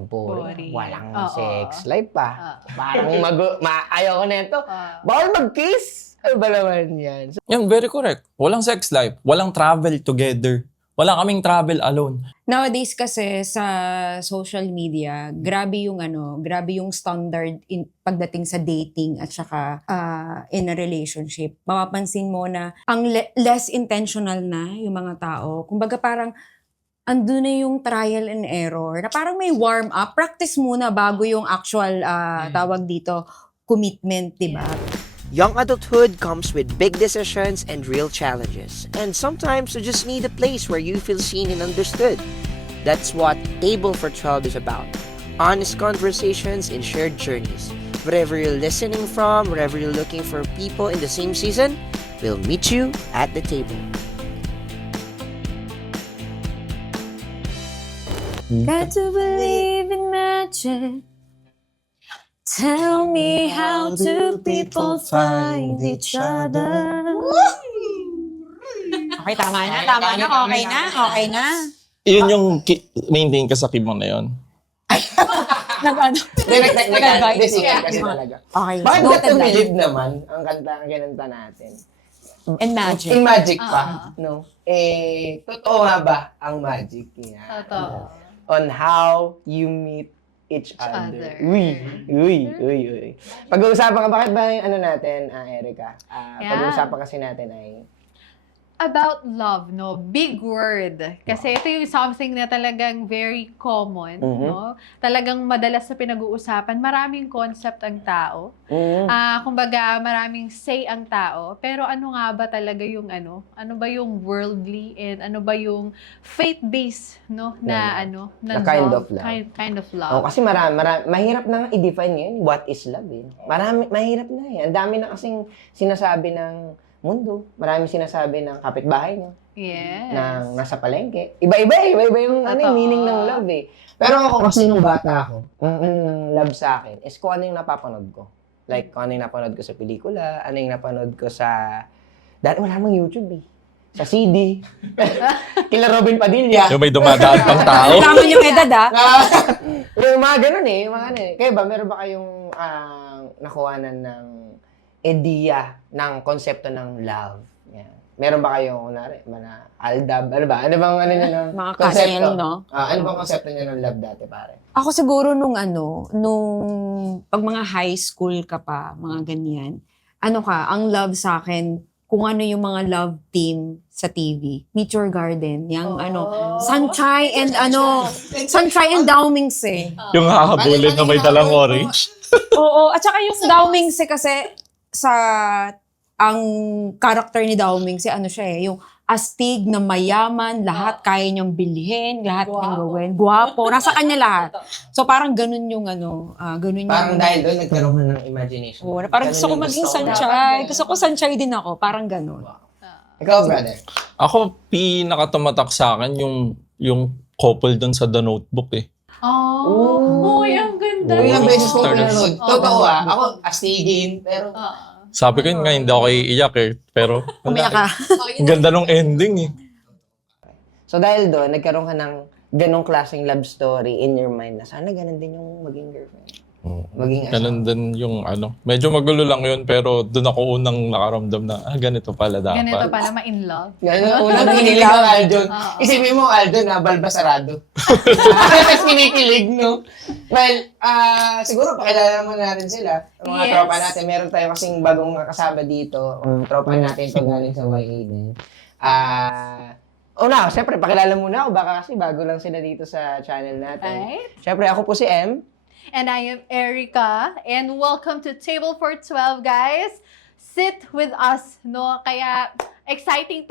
Ang boring. Boring. Walang Oo. sex life pa. Oo. Parang ayaw ko na ito. Bawal mag-kiss. Ano ba naman yan? So, Yan, very correct. Walang sex life. Walang travel together. Wala kaming travel alone. Nowadays kasi sa social media, grabe yung standard pagdating sa dating at saka in a relationship. Mapapansin mo na ang less intentional na yung mga tao. Kumbaga parang andun na yung trial and error na parang may warm up. Practice muna bago yung actual tawag dito, commitment, di ba? Young adulthood comes with big decisions and real challenges, and sometimes you just need a place where you feel seen and understood. That's what Table for 12 is about. Honest conversations and shared journeys. Wherever you're listening from, wherever you're looking for people in the same season, we'll meet you at the table. Got to believe in magic. Tell me how do people find each other? Okay, tama na. Okay na. Yun yung maintain ka sa keyboard na yun. Nag-ano? Nag-advise. Kasi talaga. Okay. Bakit Noted Got to lang. Believe naman ang kinanta natin? And magic. In magic pa, no? Totoo nga ba ang magic niya? Totoo. On how you meet each other. Uy. Pag-uusapan ka, bakit ba yung ano natin, Erica? Pag-uusapan kasi natin ay About love, no? Big word. Kasi ito yung something na talagang very common, no? Talagang madalas na pinag-uusapan. Maraming concept ang tao. Kumbaga, maraming say ang tao. Pero ano nga ba talaga yung ano? Ano ba yung worldly and ano ba yung faith-based, no? Na ano? Na kind of love. Kind of Oh, love. kasi mahirap na nga i-define yun. What is love, eh. Mahirap na eh. Ang dami na kasing sinasabi ng mundo. Maraming sinasabi ng kapitbahay nyo. Yes. Ng nasa palengke. Iba-iba yung meaning ng love eh. Pero ako kasi nung bata ako, ang love sa akin is kung ano yung napapanood ko. Like, kung ano yung napanood ko sa pelikula, ano yung napanood ko sa... Dahil wala namang YouTube eh. Sa CD. Kila Robin Padilla. Yung may dumadaan pang tao. Kailangan yung edad, Yung mga ganun eh. Yung mga ano eh. Kaya ba, meron ba kayong nakuhanan ng idea ng konsepto ng love? Yan. Meron ba kayong, kunwari, Aldab? Ano ba? Ano bang ano nyo ng Mga konsepto? Castle, no? Ano bang konsepto nyo ng love dati, pare? Ako siguro nung pag mga high school ka pa, mga ganyan, ang love sa akin, kung ano yung mga love team sa TV. Meet Your Garden. Yung Sunshine and Daumings eh. Yung hahabulin na may dalang orange. Oo, at saka yung Daumings kasi ang character ni Daumings yung astig na mayaman, lahat kaya niyang bilhin, lahat niyang gawin. Guwapo, nasa kanya lahat. So parang ganun yung Parang dahil doon, nagkaroon ka ng imagination. Oo, parang gusto ko maging Sunshine. Gusto ko Sunshine din ako, parang ganun. Ikaw, brother? Ako, pinakatumatak sa akin yung couple dun sa The Notebook eh. Uy, ang ganda. Uy, ang beses ko Stars. pinanood. Totoo ako astigin, pero... Sabi ko nga, hindi ako iiyak eh. Pero, Umiyak ka. ang ganda nung ending eh. So dahil doon, nagkaroon ka ng ganong klaseng love story in your mind na sana ganun din yung maging girlfriend. Maging Ganun din yung medyo magulo lang yun, pero doon ako unang nakaramdam na, ganito pala dapat. Ganito pala, ma-in love. Ganun, unang kinilig ang Aldo. Isipin mo, Aldo, na balbasarado. Tapos kinikilig, no? Well, siguro pakilala mo na rin sila. Ang mga tropa natin, meron tayo kasing bagong kasama dito. Ang tropa natin pag galing sa YA din. Siyempre, pakilala muna ako. Baka kasi bago lang sila dito sa channel natin. Right. Siyempre, ako po si M. And I am Erica, and welcome to Table for 12, guys. Sit with us, no? Kaya exciting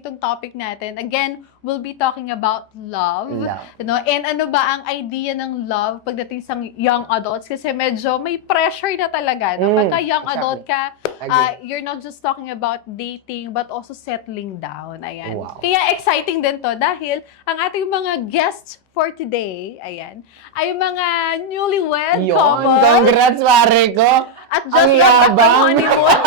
tong topic natin. Again, we'll be talking about love. No? And ano ba ang idea ng love pagdating sa young adults? Kasi medyo may pressure na talaga. No? Pagka young adult ka, you're not just talking about dating, but also settling down. Ayan. Wow. Kaya exciting din to dahil ang ating mga guests for today, ay mga newlywed couple. Congrats, pare ko! At just left the honeymoon.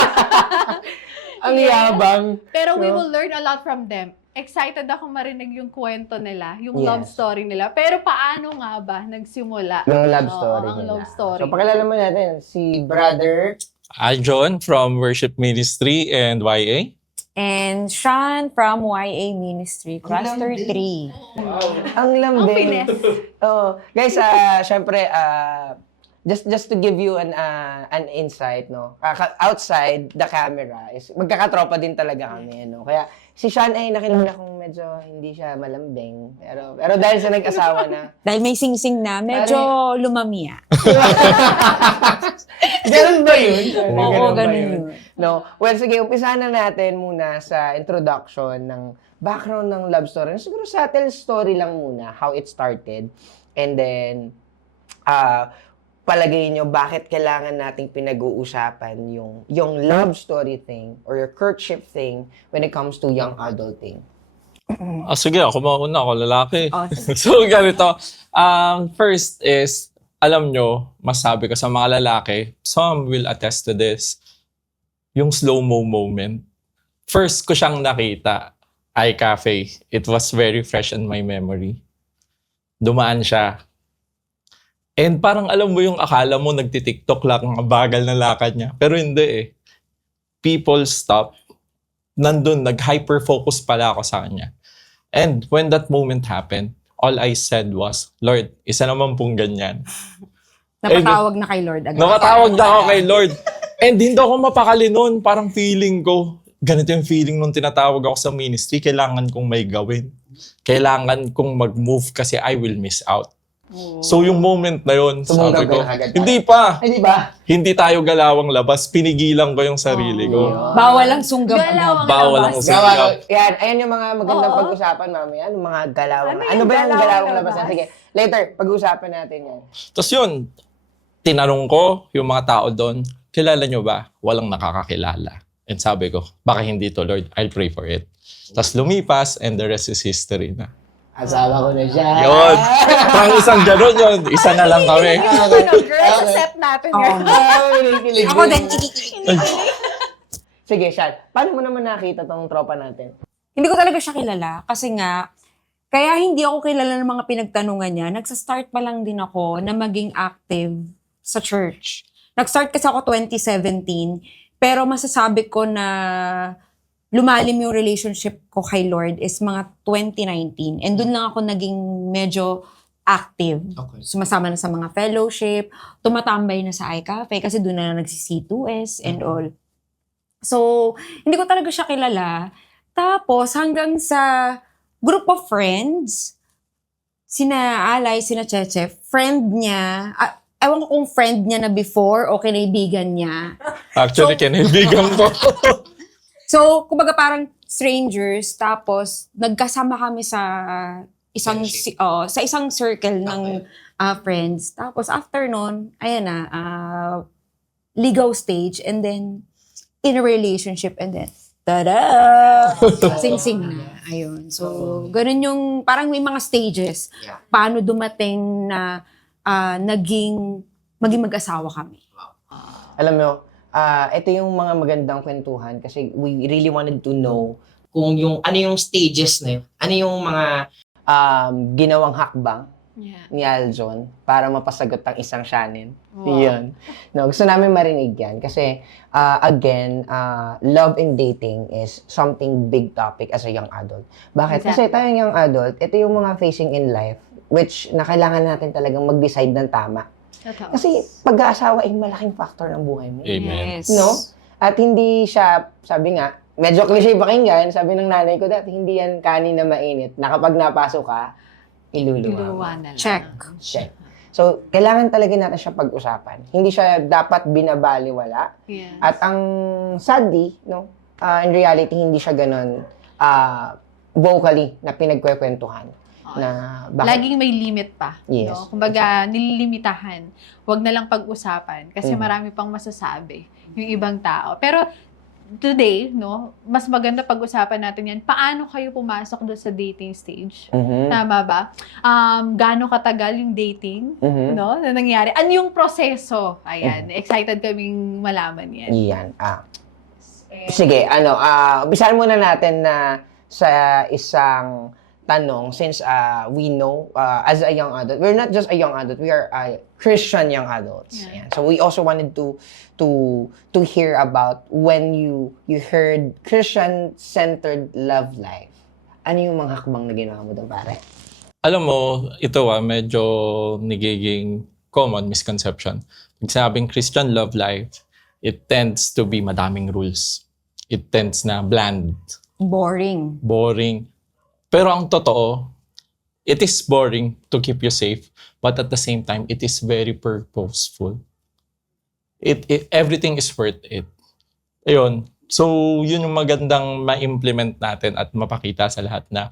Ang yabang. Pero we will learn a lot from them. excited ako marinig yung kwento nila, yung Yes. love story nila. Pero paano nga ba nagsimula? Yung love Oo, story ang nila. love story. So, pakilala mo natin si Brother. John from Worship Ministry and YA. And Sean from YA Ministry, Cluster 3. Ang Ang lambing. finesse. Oh, guys, syempre, just to give you an insight, no. Outside the camera is magkakatropa din talaga kami, no. Kaya si Sean ay nakilala kong medyo hindi siya malambing, pero dahil sa nag-asawa na. Dahil may sing-sing na, medyo lumamia. Ganun ba yun? Oo, ba ganun yun. No. Well, sige, umpisahan na natin muna sa introduction ng background ng love story. Siguro subtle story lang muna, how it started. And then, palagay nyo bakit kailangan nating pinag-uusapan yung love story thing or your courtship thing when it comes to young adulting. Sige, ako mauna, ako lalaki. Oh, So, ganito. First is, alam nyo, masabi ko sa mga lalaki, some will attest to this, yung slow-mo moment. First ko siyang nakita, iCafe. It was very fresh in my memory. Dumaan siya. And parang alam mo yung akala mo nagtitiktok lang, ang bagal na lakad niya. Pero hindi eh. People stop. Nandun, nag-hyper-focus pala ako sa kanya. And when that moment happened, all I said was, Lord, isa naman pong ganyan. napatawag na kay Lord agad. Nakatawag na ako kay Lord. And hindi ako mapakali nun. Parang feeling ko, ganito yung feeling nung tinatawag ako sa ministry, kailangan kong may gawin. Kailangan kong mag-move kasi I will miss out. So yung moment na yun, Tumunggab sabi ko, ka na agad. hindi pa. Ay, di ba? Hindi tayo galawang labas. Pinigilan ko yung sarili ko. Bawal ang sunggab Galawang agad. Bawal ang labas. sunggab. Yan, ayan yung mga magandang Oo. pag-usapan mamaya. Yung mga galawang. Ano Ano yung ba yung galawang galawang labas? labas? Sige, later, pag-usapan natin yan. Tapos yun, tinanong ko yung mga tao doon, kilala nyo ba? Walang nakakakilala. And sabi ko, baka hindi to Lord, I'll pray for it. Tapos lumipas and the rest is history na. Asawa ko na siya. Yun. Parang isang gano'n yun. Isa na lang kami. Ano, girl, set natin yun. Ako din, Sige, Sean. Paano mo naman nakita tong tropa natin? hindi ko talaga siya kilala kasi nga, kaya hindi ako kilala ng mga pinagtanungan niya. Nagsa-start pa lang din ako na maging active sa church. Nag-start kasi ako 2017, pero masasabi ko na lumalim yung relationship ko kay Lord is mga 2019. And doon lang ako naging medyo active. Okay. Sumasama na sa mga fellowship, tumatambay na sa iCafe kasi doon na nagsi-C2S and all. So, hindi ko talaga siya kilala. Tapos, hanggang sa group of friends, sina Alay, sina Cheche, friend niya, ewan ko kung friend niya na before o kinaibigan niya. Actually, kinaibigan ko. So, kumbaga parang strangers, tapos nagkasama kami sa isang sa isang circle ng friends. Tapos after nun, ayan na, ligaw stage, and then in a relationship, and then tada! Sing-sing na. Ayun. So, ganun yung, parang may mga stages. Yeah. Paano dumating na maging mag-asawa kami. Alam mo, ito yung mga magandang kwentuhan kasi we really wanted to know kung yung ano yung stages na yun. Ano yung mga ginawang hakbang Yeah. ni Aljon para mapasagot ang isang Shannon. Wow. Yun. No, gusto namin marinig yan kasi again, love and dating is something big topic as a young adult. Bakit? Kasi tayong young adult, ito yung mga facing in life which na kailangan natin talagang mag-decide ng tama. Totoo. Kasi pag-aasawa ay malaking factor ng buhay mo. Amen. Yes. No? At hindi siya, sabi nga, medyo cliche pakinggan, sabi ng nanay ko dati, hindi yan kanin na mainit na kapag napasok ka, iluluwa mo. Iluwa na lang. Check. Check. So, kailangan talaga natin siya pag-usapan. Hindi siya dapat binabaliwala. Yes. At ang sadly, no, in reality, hindi siya ganun vocally na pinagkwekwentuhan. Na bakit? Laging may limit pa. Yes. No? Kumbaga, nililimitahan. Huwag na lang pag-usapan kasi Mm. marami pang masasabi yung ibang tao. Pero today, no, mas maganda pag-usapan natin yan. Paano kayo pumasok doon sa dating stage? Mhm. Tama ba? Gaano katagal yung dating? Mhm. No? Na nangyari? Ano yung proseso? Ayan. Excited kaming malaman yan. Yan. Sige, umpisahan muna natin na sa isang tanong since we know as a young adult, we're not just a young adult, we are Christian young adults. Yeah. Ayan. So we also wanted to hear about when you heard Christian-centered love life. Ano yung mga hakbang na ginawa mo doon, pare? Alam mo, ito medyo nagiging common misconception. Pag sinabing Christian love life, it tends to be madaming rules. It tends na bland, Boring. boring. Pero ang totoo, it is boring to keep you safe, but at the same time, it is very purposeful. Everything is worth it. Ayun. So, yun yung magandang ma-implement natin at mapakita sa lahat na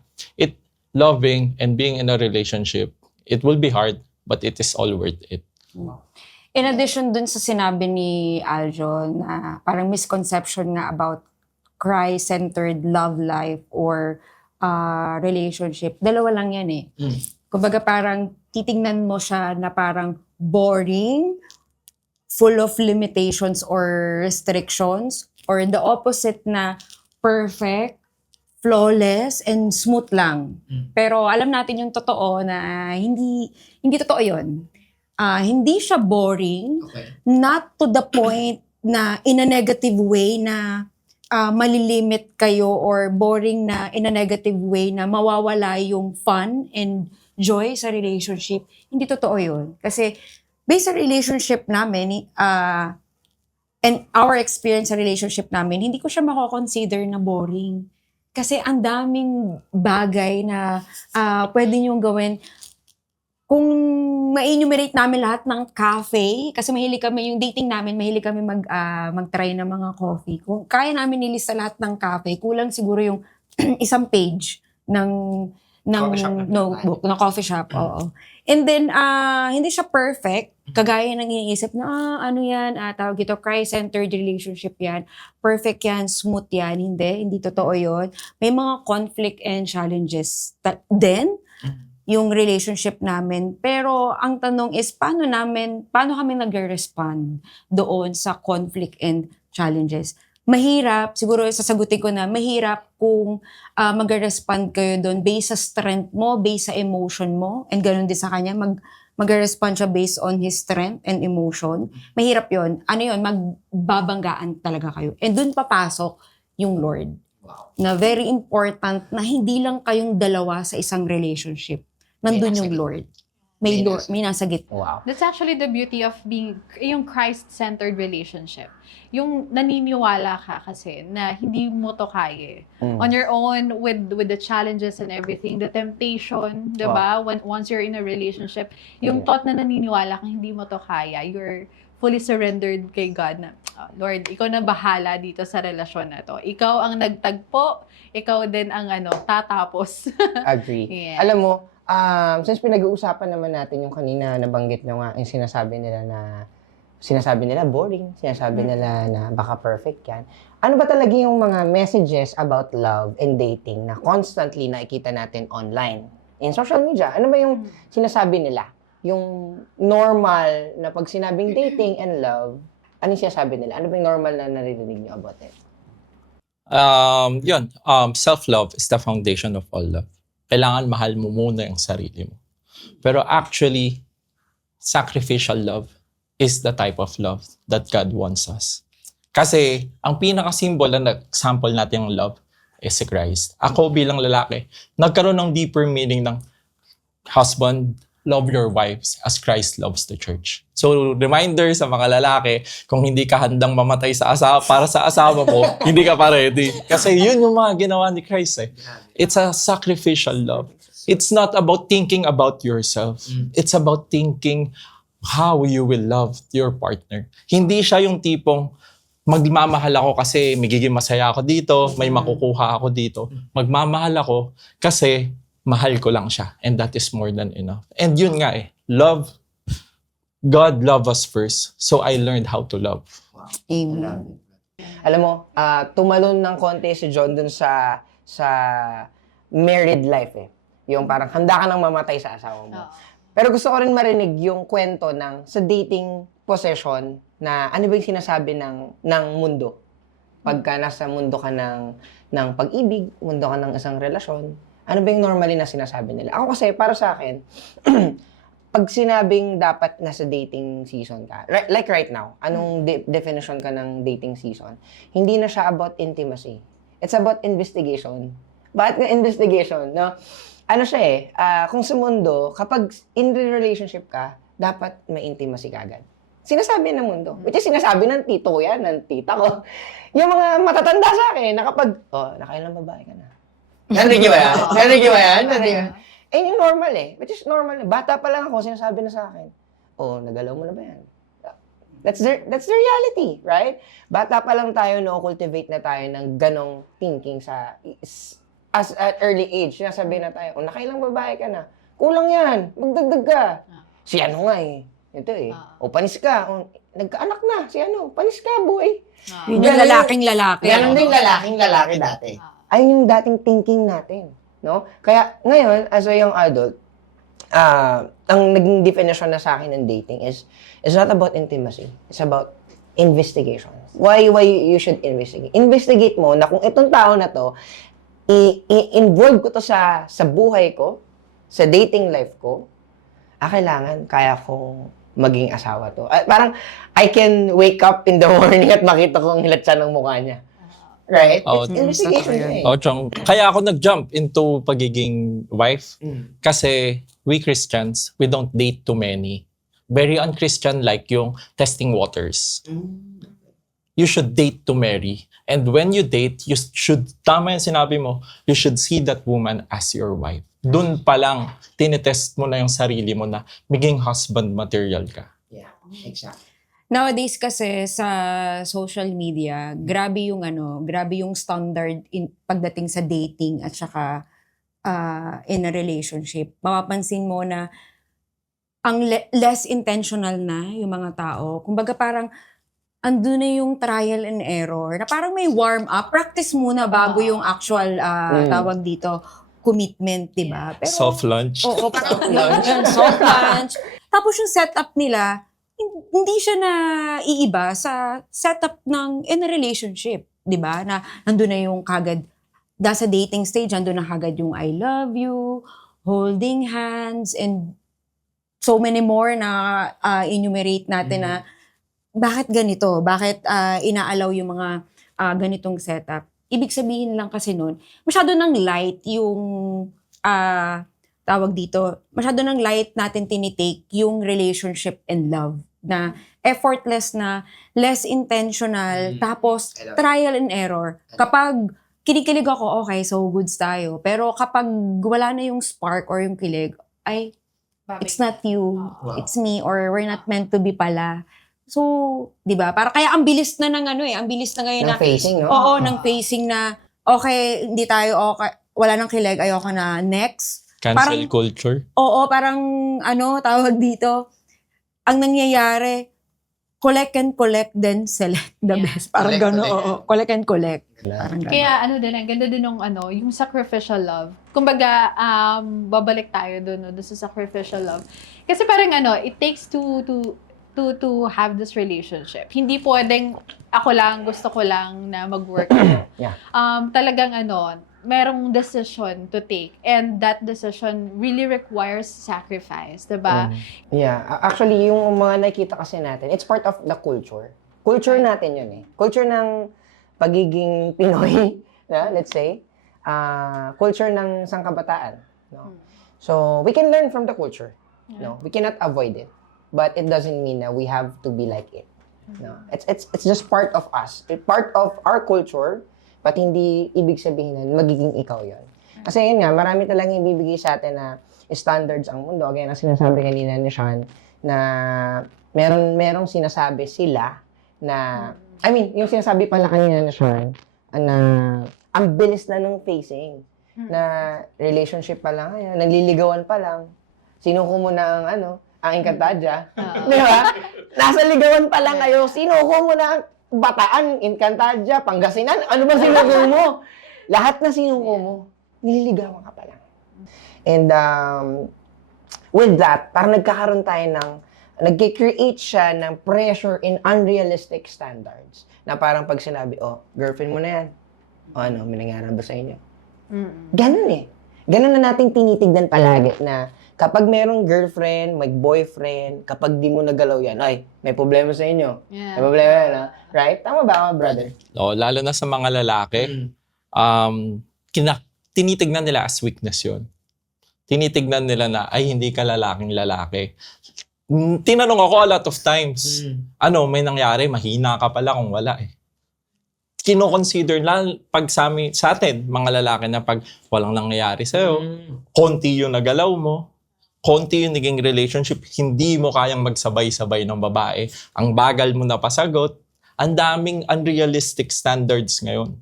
loving and being in a relationship, it will be hard, but it is all worth it. In addition dun sa sinabi ni Aljo na parang misconception nga about Christ-centered love life or relationship, dalawa lang yan eh. Kumbaga parang titingnan mo siya na parang boring, full of limitations or restrictions, or the opposite na perfect, flawless, and smooth lang. Pero alam natin yung totoo na hindi totoo yun. Hindi siya boring, not to the point na in a negative way na malilimit kayo or boring na in a negative way na mawawala yung fun and joy sa relationship. Hindi totoo yun. Kasi based sa relationship namin, and our experience sa relationship namin, hindi ko siya mako-consider na boring. Kasi ang daming bagay na pwede niyong gawin. Kung ma-enumerate namin lahat ng cafe, kasi mahilig kami, yung dating namin, mahilig kami mag-try ng mga coffee. Kung kaya namin nilista lahat ng cafe, kulang siguro yung isang page ng Coffee shop na notebook, ng coffee shop, oo. And then, hindi siya perfect. Kagaya ng iniisip na, ano yan, tawag ito, Christ-centered relationship yan. Perfect yan, smooth yan. Hindi totoo yun. May mga conflict and challenges then yung relationship namin. Pero ang tanong is, paano kami nag-respond doon sa conflict and challenges? Mahirap, siguro sasagutin ko na, mahirap kung mag-respond kayo doon based sa strength mo, based sa emotion mo, and ganun din sa kanya, mag-respond siya based on his strength and emotion. Mahirap yon. Ano yun? Magbabanggaan talaga kayo. And doon papasok yung Lord. Wow. Na very important na hindi lang kayong dalawa sa isang relationship. Nandun yung Lord. May nasa gitna. Wow. That's actually the beauty of being yung Christ-centered relationship. Yung naniniwala ka kasi na hindi mo to kaya. On your own, with the challenges and everything, the temptation, di ba? Once you're in a relationship, yung thought na naniniwala kang hindi mo to kaya, you're fully surrendered kay God na, Lord, ikaw na bahala dito sa relasyon na to. Ikaw ang nagtagpo, ikaw din ang tatapos. Agree. Yeah. Alam mo, since pinag-uusapan naman natin yung kanina nabanggit nyo nga, yung sinasabi nila boring, sinasabi nila na baka perfect yan. Ano ba talaga yung mga messages about love and dating na constantly nakikita natin online? In social media, ano ba yung sinasabi nila? Yung normal na pag sinabing dating and love, ano yung sinasabi nila? Ano ba yung normal na naririnig nyo about it? Self-love is the foundation of all love. Kailangan mahal mo muna yung sarili mo. Pero actually, sacrificial love is the type of love that God wants us. Kasi, ang pinaka-symbol na example natin ng love is si Christ. Ako bilang lalaki, nagkaroon ng deeper meaning ng husband, love your wives as Christ loves the church. So, reminder sa mga lalaki, kung hindi ka handang mamatay para sa asawa mo, hindi ka pa ready. Kasi yun yung mga ginawa ni Christ eh. It's a sacrificial love. It's not about thinking about yourself. It's about thinking how you will love your partner. Hindi siya yung tipong, magmamahal ako kasi magiging masaya ako dito, may makukuha ako dito. Magmamahal ako kasi mahal ko lang siya. And that is more than enough. And yun nga eh, love. God loved us first, so I learned how to love. Amen. Alam mo, tumalon ng konti si John dun sa married life eh. Yung parang handa ka nang mamatay sa asawa mo. Pero gusto ko rin marinig yung kwento sa dating possession na ano ba yung sinasabi ng mundo. pagka nasa mundo ka ng pag-ibig, mundo ka ng isang relasyon, ano ba yung normally na sinasabi nila? Ako kasi, para sa akin, pag sinabing dapat nasa dating season ka, like right now, anong definition ka ng dating season? Hindi na siya about intimacy. It's about investigation. Bakit nga investigation? No? Ano siya kung sa mundo, kapag in relationship ka, dapat may intimacy ka agad. Sinasabi ng mundo. Which is sinasabi ng tito ko yan, ng tita ko. Yung mga matatanda sa akin, na kapag, nakailang babae ka na. Narinig niyo ba yan? Narinig niyo ba yan? Yung normal Which is normal. Bata pa lang ako, sinasabi na sa akin, nagalaw mo na ba yan? That's the reality, right? Bata pa lang tayo, cultivate na tayo ng ganong thinking as at early age. Sinasabi na tayo, nakailang babae ka na. Kulang yan. Magdagdag ka. Si ano nga Ito panis ka. Nagkaanak na. Si ano, panis ka, boy. Yun yung lalaking lalaki. Yan ang din lalaking lalaki dati. Ayun yung dating thinking natin. No? Kaya ngayon, as a young adult, ang naging definition na sa akin ng dating is not about intimacy. It's about investigation. Why you should investigate? Investigate mo na kung itong tao na to, i-involve ko to sa buhay ko, sa dating life ko, kailangan, kaya kong maging asawa to. Parang, I can wake up in the morning at makita ko ang hilat siya ng mukha niya. Right? It's investigation Chong, kaya ako nag-jump into pagiging wife kasi we Christians, we don't date too many. Very un-Christian-like yung testing waters. You should date to marry. And when you date, you should, tama yung sinabi mo, you should see that woman as your wife. Doon pa lang, tinetest mo na yung sarili mo na maging husband material ka. Yeah, exactly. Nowadays kasi sa social media, grabe yung standard pagdating sa dating at saka in a relationship. Mapapansin mo na ang less intentional na yung mga tao. Kumbaga parang andun na yung trial and error na parang may warm up. Practice muna bago yung actual tawag dito, commitment, di ba? Pero, Soft launch. Oo, parang soft launch. Tapos yung setup nila, hindi siya na iiba sa setup ng in a relationship, 'di ba? Na nandoon na yung kagad sa dating stage, nandoon na kagad yung I love you, holding hands, and so many more na enumerate natin na bakit ganito? Bakit inaalaw yung mga ganitong setup? Ibig sabihin lang kasi nun, masyado ng light yung tawag dito, masyado ng light natin tinitake yung relationship and love na effortless na, less intentional, tapos trial and error. Kapag kinikilig ako, okay, so goods tayo. Pero kapag wala na yung spark or yung kilig, it's not you, it's me, or we're not meant to be pala. So, di ba? Para kaya ang bilis na ng ang bilis na ngayon ng facing, no? Oo, ng facing na, okay, hindi tayo, okay, wala nang kilig, ayoko na, next. Cancel culture. Oo, parang, tawag dito, ang nangyayari, collect and collect, then select the best. Parang gano'n, oo. Collect and collect. Parang gano'n. Kaya ang ganda din ng yung sacrificial love. Kumbaga, babalik tayo doon sa sacrificial love. Kasi parang it takes two to have this relationship. Hindi pwedeng ako lang, gusto ko lang na mag-work. Yeah. Talagang merong decision to take, and that decision really requires sacrifice, diba? Yeah. Actually, yung mga nakikita kasi natin, it's part of the culture. Culture natin yun Culture ng pagiging Pinoy, let's say. Culture ng sangkabataan. No? So, we can learn from the culture. No? We cannot avoid it. But it doesn't mean that we have to be like it. No? It's just part of us. It's part of our culture. But hindi ibig sabihin na magiging ikaw yon. Kasi yun nga, marami talagang ibibigay sa atin na standards ang mundo. Again, ang sinasabi kanina ni Sean, na merong sinasabi sila na, yung sinasabi pala kanina ni Sean, na ang bilis na nung facing, na relationship pa lang, nagliligawan pa lang, sinuko mo na ang Encantadia. Di ba? Nasa ligawan pa lang kayo, sinuko mo na ang Bataan, Encantadia, Pangasinan, ano ba sinuko mo? Lahat na sinuko mo, nililigawan ka pa lang. And with that, parang nagkakaroon tayo ng nag-create siya ng pressure in unrealistic standards. Na parang pag sinabi, oh, girlfriend mo na yan. O ano, may nangyari ba sa inyo? Ganun eh. Ganun na natin tinitignan palagi na kapag merong girlfriend, may boyfriend, kapag di mo nagalaw yan, ay, may problema sa inyo. Yeah. May problema yan, ha? Right? Tama ba ako, brother? O, lalo na sa mga lalaki, tinitignan nila as weakness yun. Tinitignan nila na, ay, hindi ka lalaking lalaki. Tinanong ako a lot of times, ano, may nangyari, mahina ka pala kung wala eh. Kino-consider pag sa atin, mga lalaki na pag walang nangyayari sa'yo, konti yung nagalaw mo, konti yung naging relationship, hindi mo kayang magsabay-sabay ng babae, ang bagal mo na pasagot, ang daming unrealistic standards ngayon.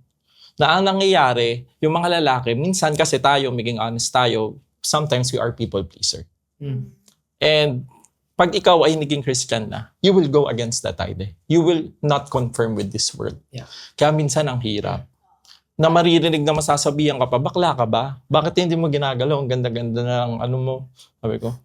Na ang nangyayari, yung mga lalaki, minsan kasi tayo, maging honest tayo, sometimes we are people pleaser. And pag ikaw ay naging Christian na, you will go against that tide. You will not conform with this world. Yeah. Kaya minsan ang hirap. Na maririnig na masasabihan ka pa, bakla ka ba? Bakit hindi mo ginagalaw? Ang ganda-ganda na ng ano mo. Sabi ko,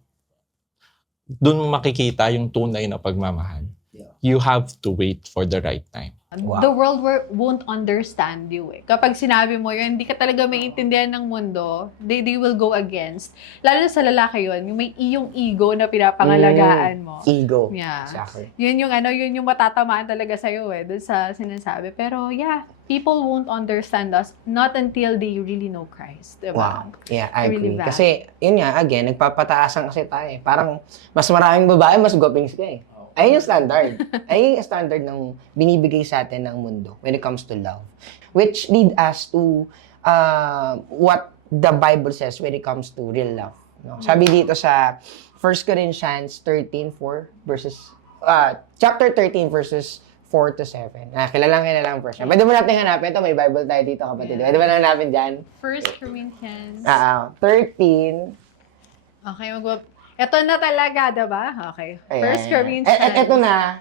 doon mo makikita yung tunay na pagmamahal. Yeah. You have to wait for the right time. Wow. The world won't understand you eh. Kapag sinabi mo yun, hindi ka talaga maintindihan ng mundo, they will go against. Lalo na sa lalaki yun, yung may iyong ego na pinapangalagaan mo. Ego. Yeah. Exactly. Yun yung matatamaan talaga sa'yo eh, dun sa sinasabi. Pero yeah, people won't understand us not until they really know Christ. Diba? Wow. Yeah, I Really agree. valid. Kasi, yun nga, again, nagpapataasan kasi tayo eh. Parang, mas maraming babae, mas gwapings ka eh. Ayun yung standard. Ayun yung standard ng binibigay sa atin ng mundo when it comes to love. Which lead us to what the Bible says when it comes to real love. No? Sabi dito sa 1 Corinthians 13:4 verses, chapter 13 verses 4 to 7. Kilalang version. Pwede mo natin hanapin. Ito, may Bible tayo dito, kapatid. Pwede mo na hanapin dyan. 1 Corinthians. 13. Okay, ito na talaga, diba? Okay. Ayan. 1 Corinthians.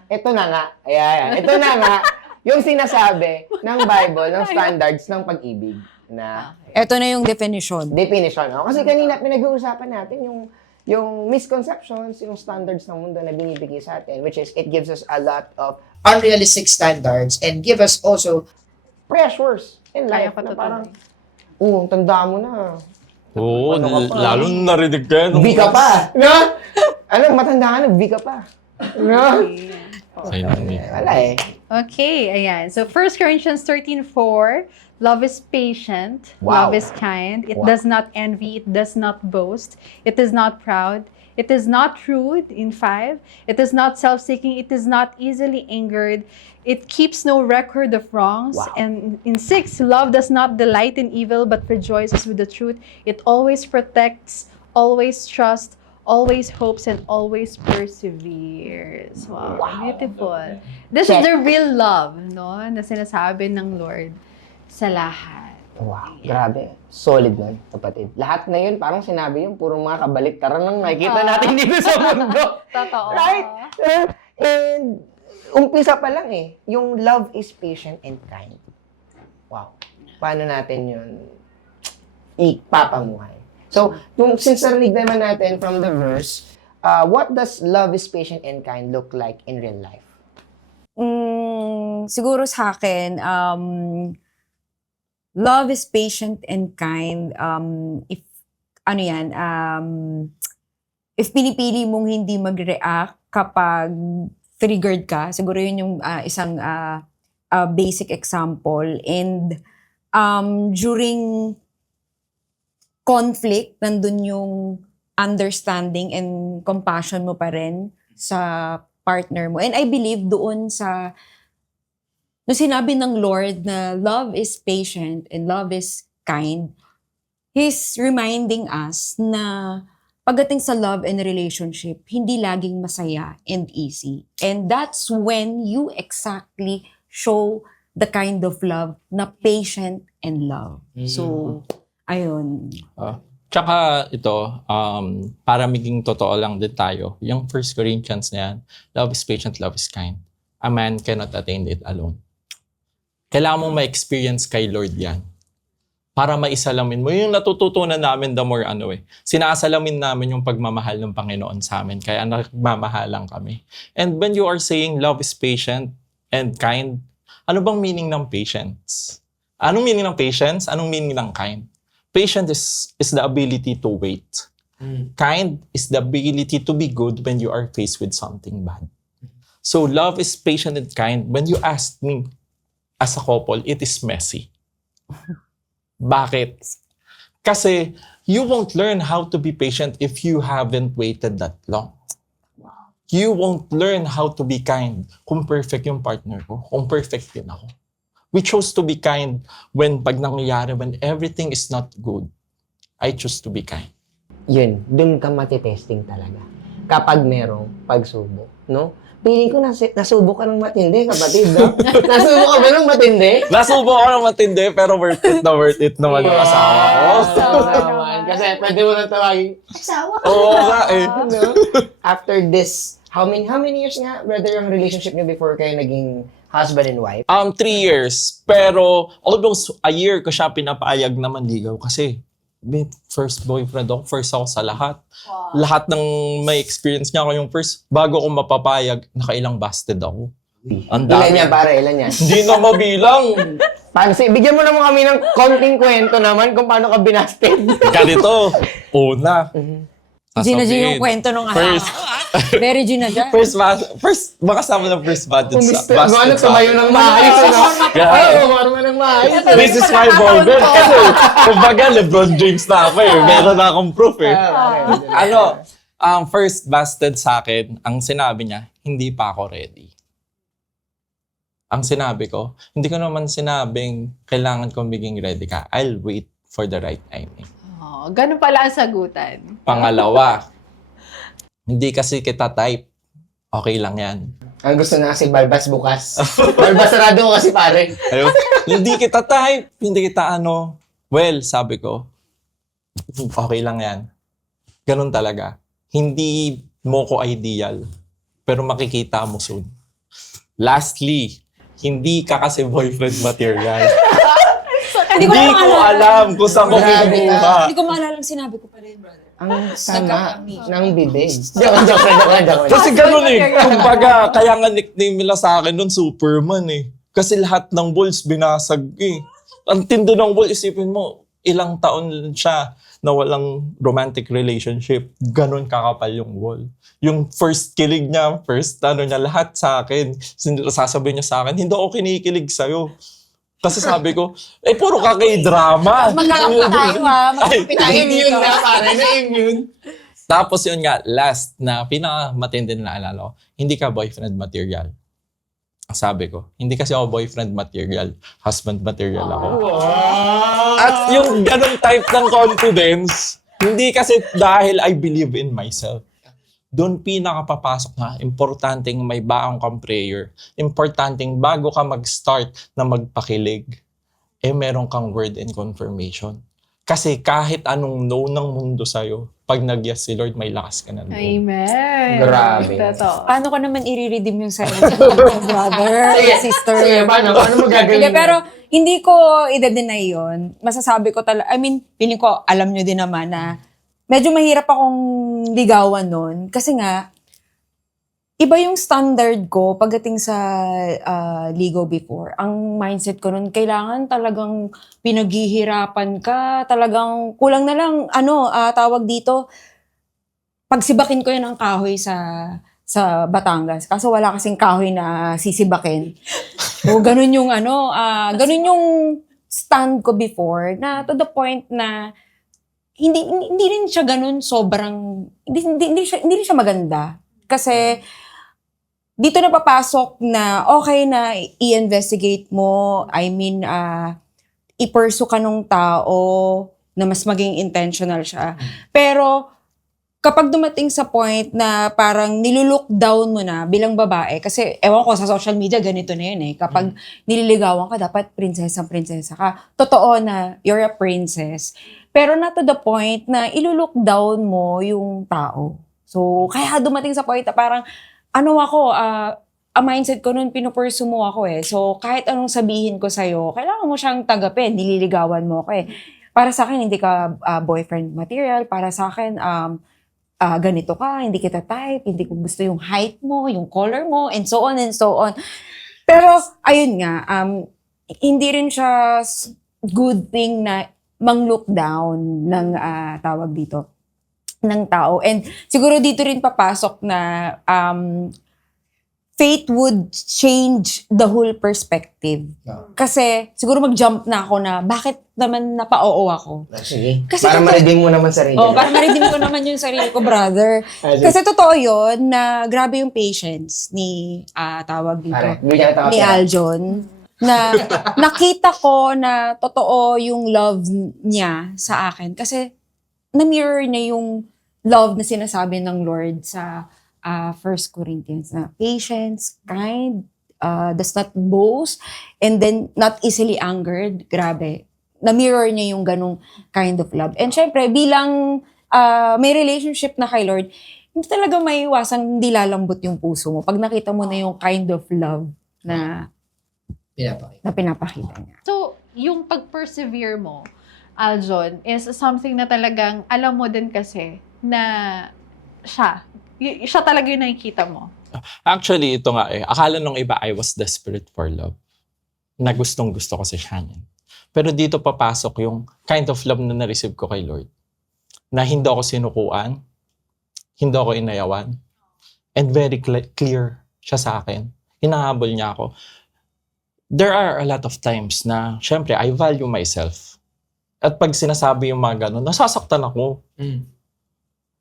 Ito na nga. Ayan. Ito na nga. Yung sinasabi ng Bible, ng standards ng pag-ibig. Na Ito na yung definition. definition. No? Kasi kanina pinag-uusapan natin yung misconceptions, yung standards ng mundo na binibigay sa atin, which is it gives us a lot of unrealistic standards and give us also pressures in life. Kaya ko Na to parang, tuloy. tanda mo na. Oo, Ano ka pa? lalo narinig ka. V ka pa. No? Matanda ka na, V ka pa. No? Wala eh. Okay, ayan. So 1 Corinthians 13:4, love is patient, Wow. love is kind, it Wow. does not envy, it does not boast, it is not proud, it is not rude, in 5, it is not self-seeking, it is not easily angered, it keeps no record of wrongs, Wow. and in 6, love does not delight in evil but rejoices with the truth, it always protects, always trusts, always hopes, and always perseveres. Wow, beautiful. This is Check. the real love, no? Na sinasabi ng Lord sa lahat. Wow, grabe. Solid nun, kapatid. Lahat na yun, parang sinabi yun, puro mga kabaliktaran lang nakikita natin dito sa mundo. Totoo. Right? And umpisa pa lang eh, yung love is patient and kind. Wow. Paano natin yun ipapamuhay? So, since narinig naman natin from the verse, what does love is patient and kind look like in real life? Siguro sa akin, love is patient and kind. If pinipili mong hindi mag-react kapag triggered ka, siguro yun yung isang basic example. And during conflict, nandun yung understanding and compassion mo pa rin sa partner mo. And I believe doon sa nung sinabi ng Lord na love is patient and love is kind, He's reminding us na pagdating sa love and relationship, hindi laging masaya and easy. And that's when you exactly show the kind of love na patient and love. So, ayun. Tsaka ito, para maging totoo lang din tayo, yung 1 Corinthians na yan, love is patient, love is kind. A man cannot attain it alone. Kailangan mong ma-experience kay Lord yan para maisalamin mo. Yung natututunan namin the more sinasalamin namin yung pagmamahal ng Panginoon sa amin. Kaya nagmamahalan kami. And when you are saying love is patient and kind, ano bang meaning ng patience? Anong meaning ng patience? Anong meaning ng kind? Patience is the ability to wait. Kind is the ability to be good when you are faced with something bad. So love is patient and kind. When you ask me, as a couple, it is messy. Bakit? Kasi you won't learn how to be patient if you haven't waited that long. You won't learn how to be kind kung perfect yung partner ko, kung perfect din ako. We chose to be kind when pag nangyayari, when everything is not good, I choose to be kind. Yun, dun ka matitesting talaga. Kapag merong pagsubok, no? Piling ko nasubok ka ng matindi, kapatid, no? Nasubok ka ba ng matindi? Nasubo ako ng matindi, pero worth it naman yung asawa ko. Naman. Kasi pwede mo nang tawagin, asawa ka. Oo nga eh. No? After this, how many years nga, brother, yung relationship niyo before kayo naging husband and wife? 3 years. Pero almost a year ko siya pinapayag na manligaw kasi may first boyfriend ako, first ako sa lahat. Lahat ng may experience niya ako yung first, bago ako mapapayag, nakailang busted ako. Ang Ilan dami. niya, pare? Ilan niya? Hindi na mabilang. Pansi, bigyan mo naman kami ng konting kwento naman kung paano ka binasted. Ganito. Una. Gina sasabihin, yung kwento nung First, Very Gina dyan. makasama ng first busted Umista, busted ano, sa tumayo ng maayos, ano? Yeah. Ay, umarma ng maayos. This is my boyfriend. Kasi, kumbaga, LeBron James na ako eh. Meron na akong proof eh. First busted sa akin, ang sinabi niya, hindi pa ako ready. Ang sinabi ko, hindi ko naman sinabing kailangan kong maging ready ka. I'll wait for the right timing. Oh, ganun pala ang sagutan. Pangalawa, hindi kasi kita type. Okay lang yan. Ang gusto na kasi balbas bukas. Balbas sarado ko kasi, pare. Ayun, hindi kita type. Hindi kita Well, sabi ko, okay lang yan. Ganun talaga. Hindi mo ko ideal, pero makikita mo soon. Lastly, hindi ka kasi boyfriend material. Hindi ko Hindi na ko maalala. alam kung saan ko Grabe kinuha. Hindi ko maalala ang sinabi ko pa rin, brother. Ang sama ng bibig. Joke. Kasi ganun eh. Kumbaga, kaya nga nickname nila sa akin nun, Superman eh. Kasi lahat ng balls binasag eh. Ang tindi ng ball, isipin mo, ilang taon siya na walang romantic relationship. Ganun kakapal yung wall. Yung first kilig niya, lahat sa akin. Sasabihin niya sa akin, hindi ako kinikilig sa'yo. Kasi sabi ko, puro ka kay drama. Magkakampi tayo Magkakampi tayo Na-immune dito. na, pare. Na-immune. Tapos yun nga, last na pinakamatindi na naalala ko, hindi ka boyfriend material. Sabi ko, hindi kasi ako boyfriend material, husband material ako. At yung ganun type ng confidence, hindi kasi dahil I believe in myself. Doon pinakapapasok na, importanteng may baong kang prayer. Importanteng bago ka mag-start na magpakilig, meron kang word and confirmation. Kasi kahit anong no ng mundo sa'yo, pag nag-yes si Lord, may lakas ka na loob. Amen. Grabe. Totoo. Paano ko naman i-redeem yung silence mo, brother, sister? Sige, paano mo gagawin? Hindi, pero hindi ko i-deny yun. Masasabi ko talaga, feeling ko, alam nyo din naman na medyo mahirap akong ligawan nun. Kasi nga, iba yung standard ko pagdating sa ligaw before. Ang mindset ko nun, kailangan talagang pinaghihirapan ka, talagang kulang na lang, tawag dito, pagsibakin ko yun ang kahoy sa Batangas. Kaso wala kasing kahoy na sisibakin. So, ganun yung ganun yung stand ko before, na to the point na hindi rin siya ganun sobrang, hindi rin siya maganda. Kasi, dito na papasok na okay na i-investigate mo, i-pursue ka nung tao na mas maging intentional siya. Pero, kapag dumating sa point na parang nilulook down mo na bilang babae, kasi ewan ko sa social media, ganito na yun eh. Kapag nililigawan ka, dapat prinsesa ka. Totoo na you're a princess. Pero not to the point na ilulook down mo yung tao. So, kaya dumating sa point na parang, ang mindset ko noon, pinupursue mo ako eh. So, kahit anong sabihin ko sa'yo, kailangan mo siyang tagapin, nililigawan mo ako eh. Para sa akin, hindi ka boyfriend material. Para sa akin, ganito ka, hindi kita type, hindi ko gusto yung height mo, yung color mo, and so on and so on. Pero, ayun nga, hindi rin siya good thing na mang-look down ng tawag dito, ng tao. And siguro dito rin papasok na faith would change the whole perspective. Yeah. Kasi siguro mag-jump na ako na bakit naman napa-oo ako. Sige. Kasi Para totoo- ma-redeem mo naman sarili. Oh, para ma-redeem ko naman yung sarili ko, brother. Kasi totoo yun na grabe yung patience ni tawag dito, Pare, bigyan kita ni kasi. Aljon. Na nakita ko na totoo yung love niya sa akin. Kasi na-mirror niya yung love na sinasabi ng Lord sa 1 Corinthians na patience, kind, does not boast, and then not easily angered. Grabe. Na-mirror niya yung ganong kind of love. And syempre, bilang may relationship na kay Lord, hindi talaga may iwasang hindi lalambot yung puso mo pag nakita mo na yung kind of love na pinapakita niya. So, yung pag-persevere mo, Aljon, is something na talagang alam mo din kasi na siya talaga yung nakikita mo. Actually, ito nga eh. Akala nung iba, I was desperate for love. Na gustong-gusto ko si Shannon. Pero dito papasok yung kind of love na na-receive ko kay Lord. Na hindi ako sinukuan, hindi ako inayawan, and very clear siya sa akin. Hinahabol niya ako. There are a lot of times na, syempre, I value myself. At pag sinasabi yung mga gano'n, nasasaktan ako.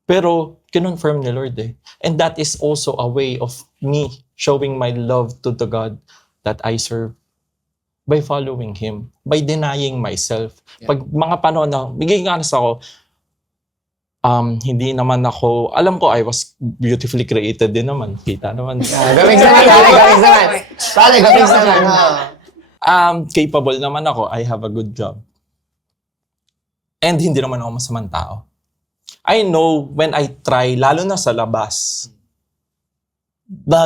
Pero, kinonfirm ni Lord eh. And that is also a way of me showing my love to the God that I serve by following Him, by denying myself. Pag mga panahon na, bigay nga ako, hindi naman ako, alam ko I was beautifully created din naman. Kita naman. Gamigs naman. Pare, gamigs naman. Capable naman ako. I have a good job. And hindi naman ako masamang tao. I know when I try, lalo na sa labas,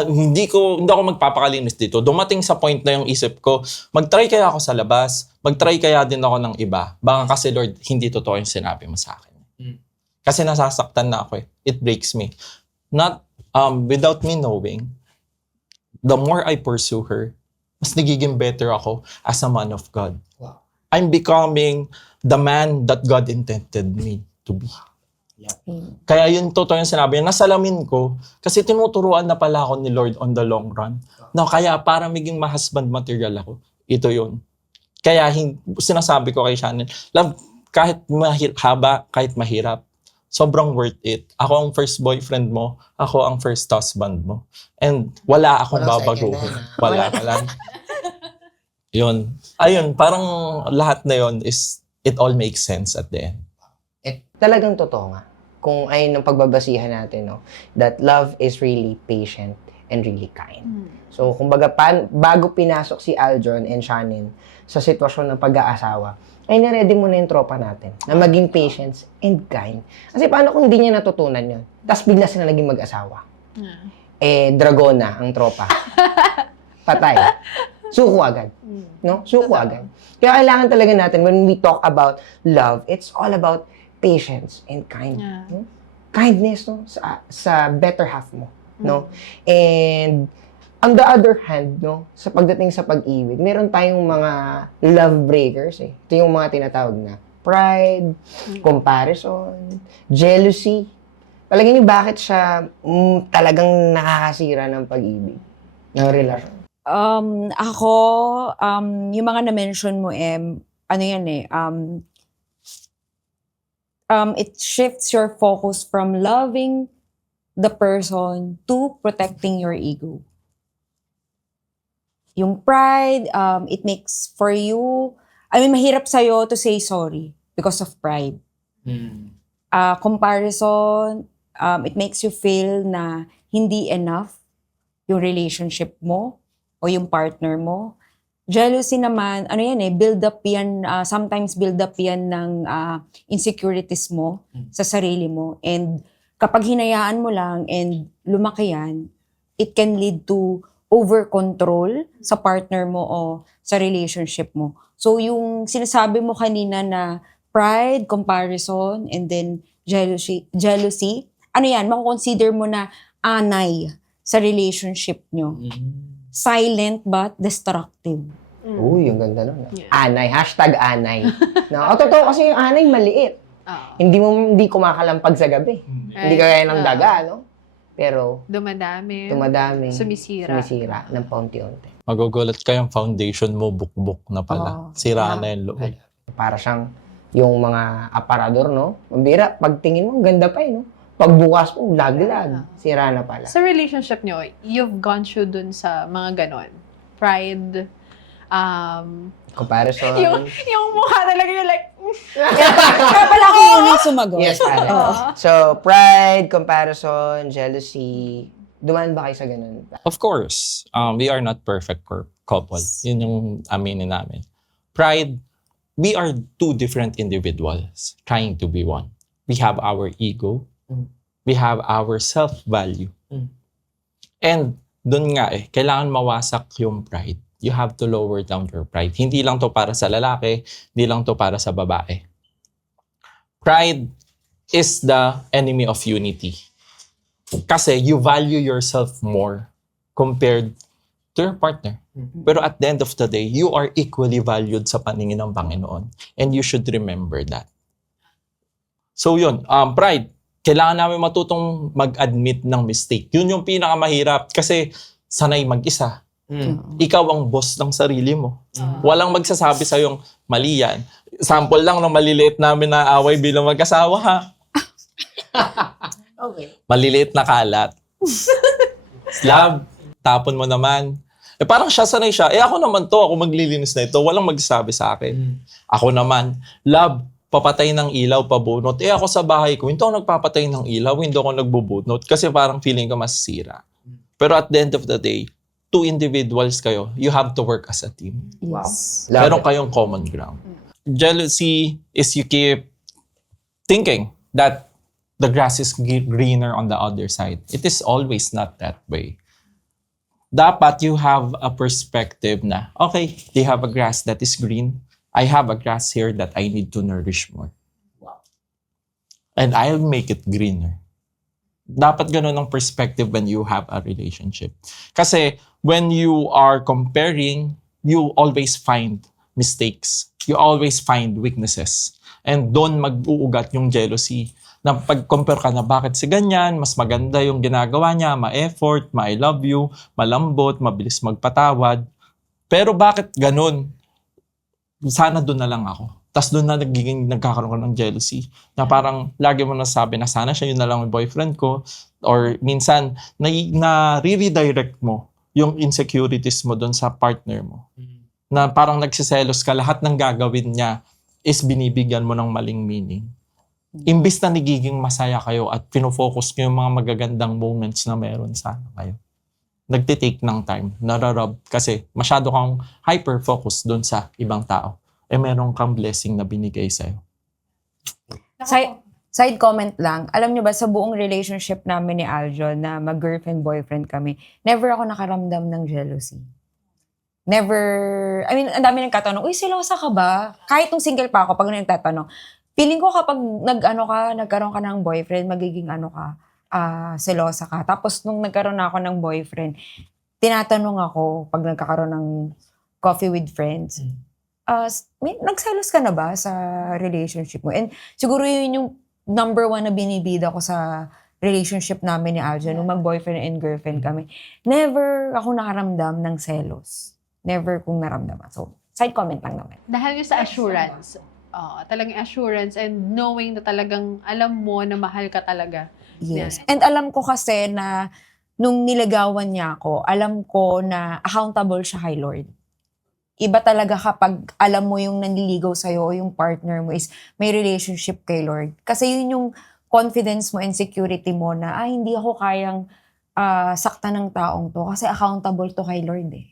hindi ako magpapakalinis dito. Dumating sa point na yung isip ko, mag-try kaya ako sa labas, mag-try kaya din ako ng iba. Baka kasi Lord, hindi totoo yung sinabi mo sa akin. Kasi nasasaktan na ako eh. It breaks me. Not without me knowing, the more I pursue her, mas nagiging better ako as a man of God. Wow. I'm becoming the man that God intended me to be. Kaya yun totoo yung sinabi niya, nasalamin ko kasi tinuturuan na pala ako ni Lord on the long run. No, kaya para maging ma-husband material ako, ito yun. Kaya sinasabi ko kay Shannon, love, kahit haba, kahit mahirap, sobrang worth it. Ako ang first boyfriend mo, ako ang first husband mo. And wala akong Walang babaguhin. second Wala. Yun. Ayun, parang lahat na yun is, it all makes sense at the end. Talagang totoo nga. Kung ayun ang pagbabasihan natin, no, that love is really patient and really kind. So, kumbaga, bago pinasok si Aljon and Shannon sa sitwasyon ng pag-aasawa, ay naready mo na yung tropa natin na maging patient and kind. Kasi paano kung hindi niya natutunan yun? Tapos bigla sila naging mag-asawa. Dragona ang tropa. Patay. Suko agad. No? Suko agad. Kaya kailangan talaga natin, when we talk about love, it's all about patience and kindness. No? Kindness, no? Sa better half mo. No? And on the other hand, no, sa pagdating sa pag-ibig, meron tayong mga love breakers eh. Ito yung mga tinatawag na pride, comparison, jealousy. Palagay niyo bakit siya talagang nakakasira ng pag-ibig, ng relasyon? Ako, yung mga na-mention mo, ano yan it shifts your focus from loving the person to protecting your ego. Yung pride, it makes for you, mahirap sa'yo to say sorry because of pride. Comparison, it makes you feel na hindi enough yung relationship mo o yung partner mo. Jealousy naman, build up yan, sometimes build up yan ng insecurities mo sa sarili mo. And kapag hinayaan mo lang and lumaki yan, it can lead to over control sa partner mo o sa relationship mo. So yung sinasabi mo kanina na pride, comparison, and then jealousy, ano yan, makukonsider mo na anay sa relationship nyo. Silent but destructive. Uy, yung ganda nun. Yeah. Anay, #anay. No, o totoo kasi yung anay maliit. Oo. Hindi kumakalampag sa gabi. Hindi kagaya ng daga, no? Pero Dumadami. sumisira ng paunti-unti. Magugulat kayong foundation mo, bukbok na pala. Sira na yung loob. Para siyang yung mga aparador, no? Mabira, pagtingin mo, ang ganda pa no? Pagbukas mo, laglag. Sira na pala. Sa relationship nyo, you've gone through dun sa mga ganon. Pride, Comparison. yung mukha talaga yung like, Kaya pala ako unang sumagot. Yes, pare. So, pride, comparison, jealousy. Dumaan ba kayo sa ganun? Of course, we are not perfect couple. Yun yung aminin namin. Pride, we are two different individuals trying to be one. We have our ego. We have our self-value. And dun nga kailangan mawasak yung pride. You have to lower down your pride. Hindi lang to para sa lalaki, hindi lang to para sa babae. Pride is the enemy of unity. Kasi you value yourself more compared to your partner. Pero at the end of the day, you are equally valued sa paningin ng Panginoon. And you should remember that. So yun, pride. Kailangan namin matutong mag-admit ng mistake. Yun yung pinakamahirap kasi sanay mag-isa. Ikaw ang boss ng sarili mo. Walang magsasabi sa'yong mali yan. Sample lang ng maliliit namin na away bilang mag-asawa ha. Okay. Maliliit na kalat. Love, tapon mo naman. Parang siya sanay siya. Ako naman to, ako maglilinis na ito. Walang magsasabi sa akin. Ako naman, love, papatay ng ilaw, pabunot. Ako sa bahay ko, hindi ako nagpapatay ng ilaw, hindi ako nagbubunot. Kasi parang feeling ko masisira. Pero at the end of the day, two individuals kayo, you have to work as a team. Yes. Meron kayong common ground. Jealousy is you keep thinking that the grass is greener on the other side. It is always not that way. Dapat you have a perspective na, okay, they have a grass that is green. I have a grass here that I need to nourish more. And I'll make it greener. Dapat ganun ang perspective when you have a relationship. Kasi when you are comparing, you always find mistakes. You always find weaknesses. And doon mag-uugat yung jealousy. Na pag-compare ka na bakit si ganyan, mas maganda yung ginagawa niya, ma-effort, ma-I love you, malambot, mabilis magpatawad. Pero bakit ganun? Sana doon na lang ako. Tapos doon na nagkakaroon ko ng jealousy. Na parang lagi mo nasabi na sana siya yun na lang yung boyfriend ko. Or minsan, na-redirect mo yung insecurities mo doon sa partner mo. Na parang nagsiselos ka, lahat ng gagawin niya is binibigyan mo ng maling meaning. Imbis na nagiging masaya kayo at pinofocus nyo yung mga magagandang moments na meron sana kayo. Nagtitake ng time, nararab kasi masyado kang hyper-focus doon sa ibang tao. Meron kang blessing na binigay sa'yo. Side comment lang, alam nyo ba sa buong relationship namin ni Aljo na mag-girlfriend-boyfriend kami, never ako nakaramdam ng jealousy. Never, I mean, ang dami nagtatanong, uy, selosa ka ba? Kahit nung single pa ako, pag nagtatanong, feeling ko kapag nagkaroon ka ng boyfriend, magiging selosa ka. Tapos nung nagkaroon na ako ng boyfriend, tinatanong ako pag nagkakaroon ng coffee with friends, nagselos ka na ba sa relationship mo? And siguro yun yung number one na binibida ko sa relationship namin ni Aljo nung mag-boyfriend and girlfriend kami. Never ako nakaramdam ng selos. Never kong naramdaman. So, side comment lang naman. dahil yung sa assurance, talagang assurance and knowing na talagang alam mo na mahal ka talaga. Yes. And alam ko kasi na nung niligawan niya ako, alam ko na accountable siya kay Lord. Iba talaga kapag alam mo yung nanliligaw sa'yo o yung partner mo is may relationship kay Lord. Kasi yun yung confidence mo and security mo na, hindi ako kayang sakta ng taong to kasi accountable to kay Lord eh.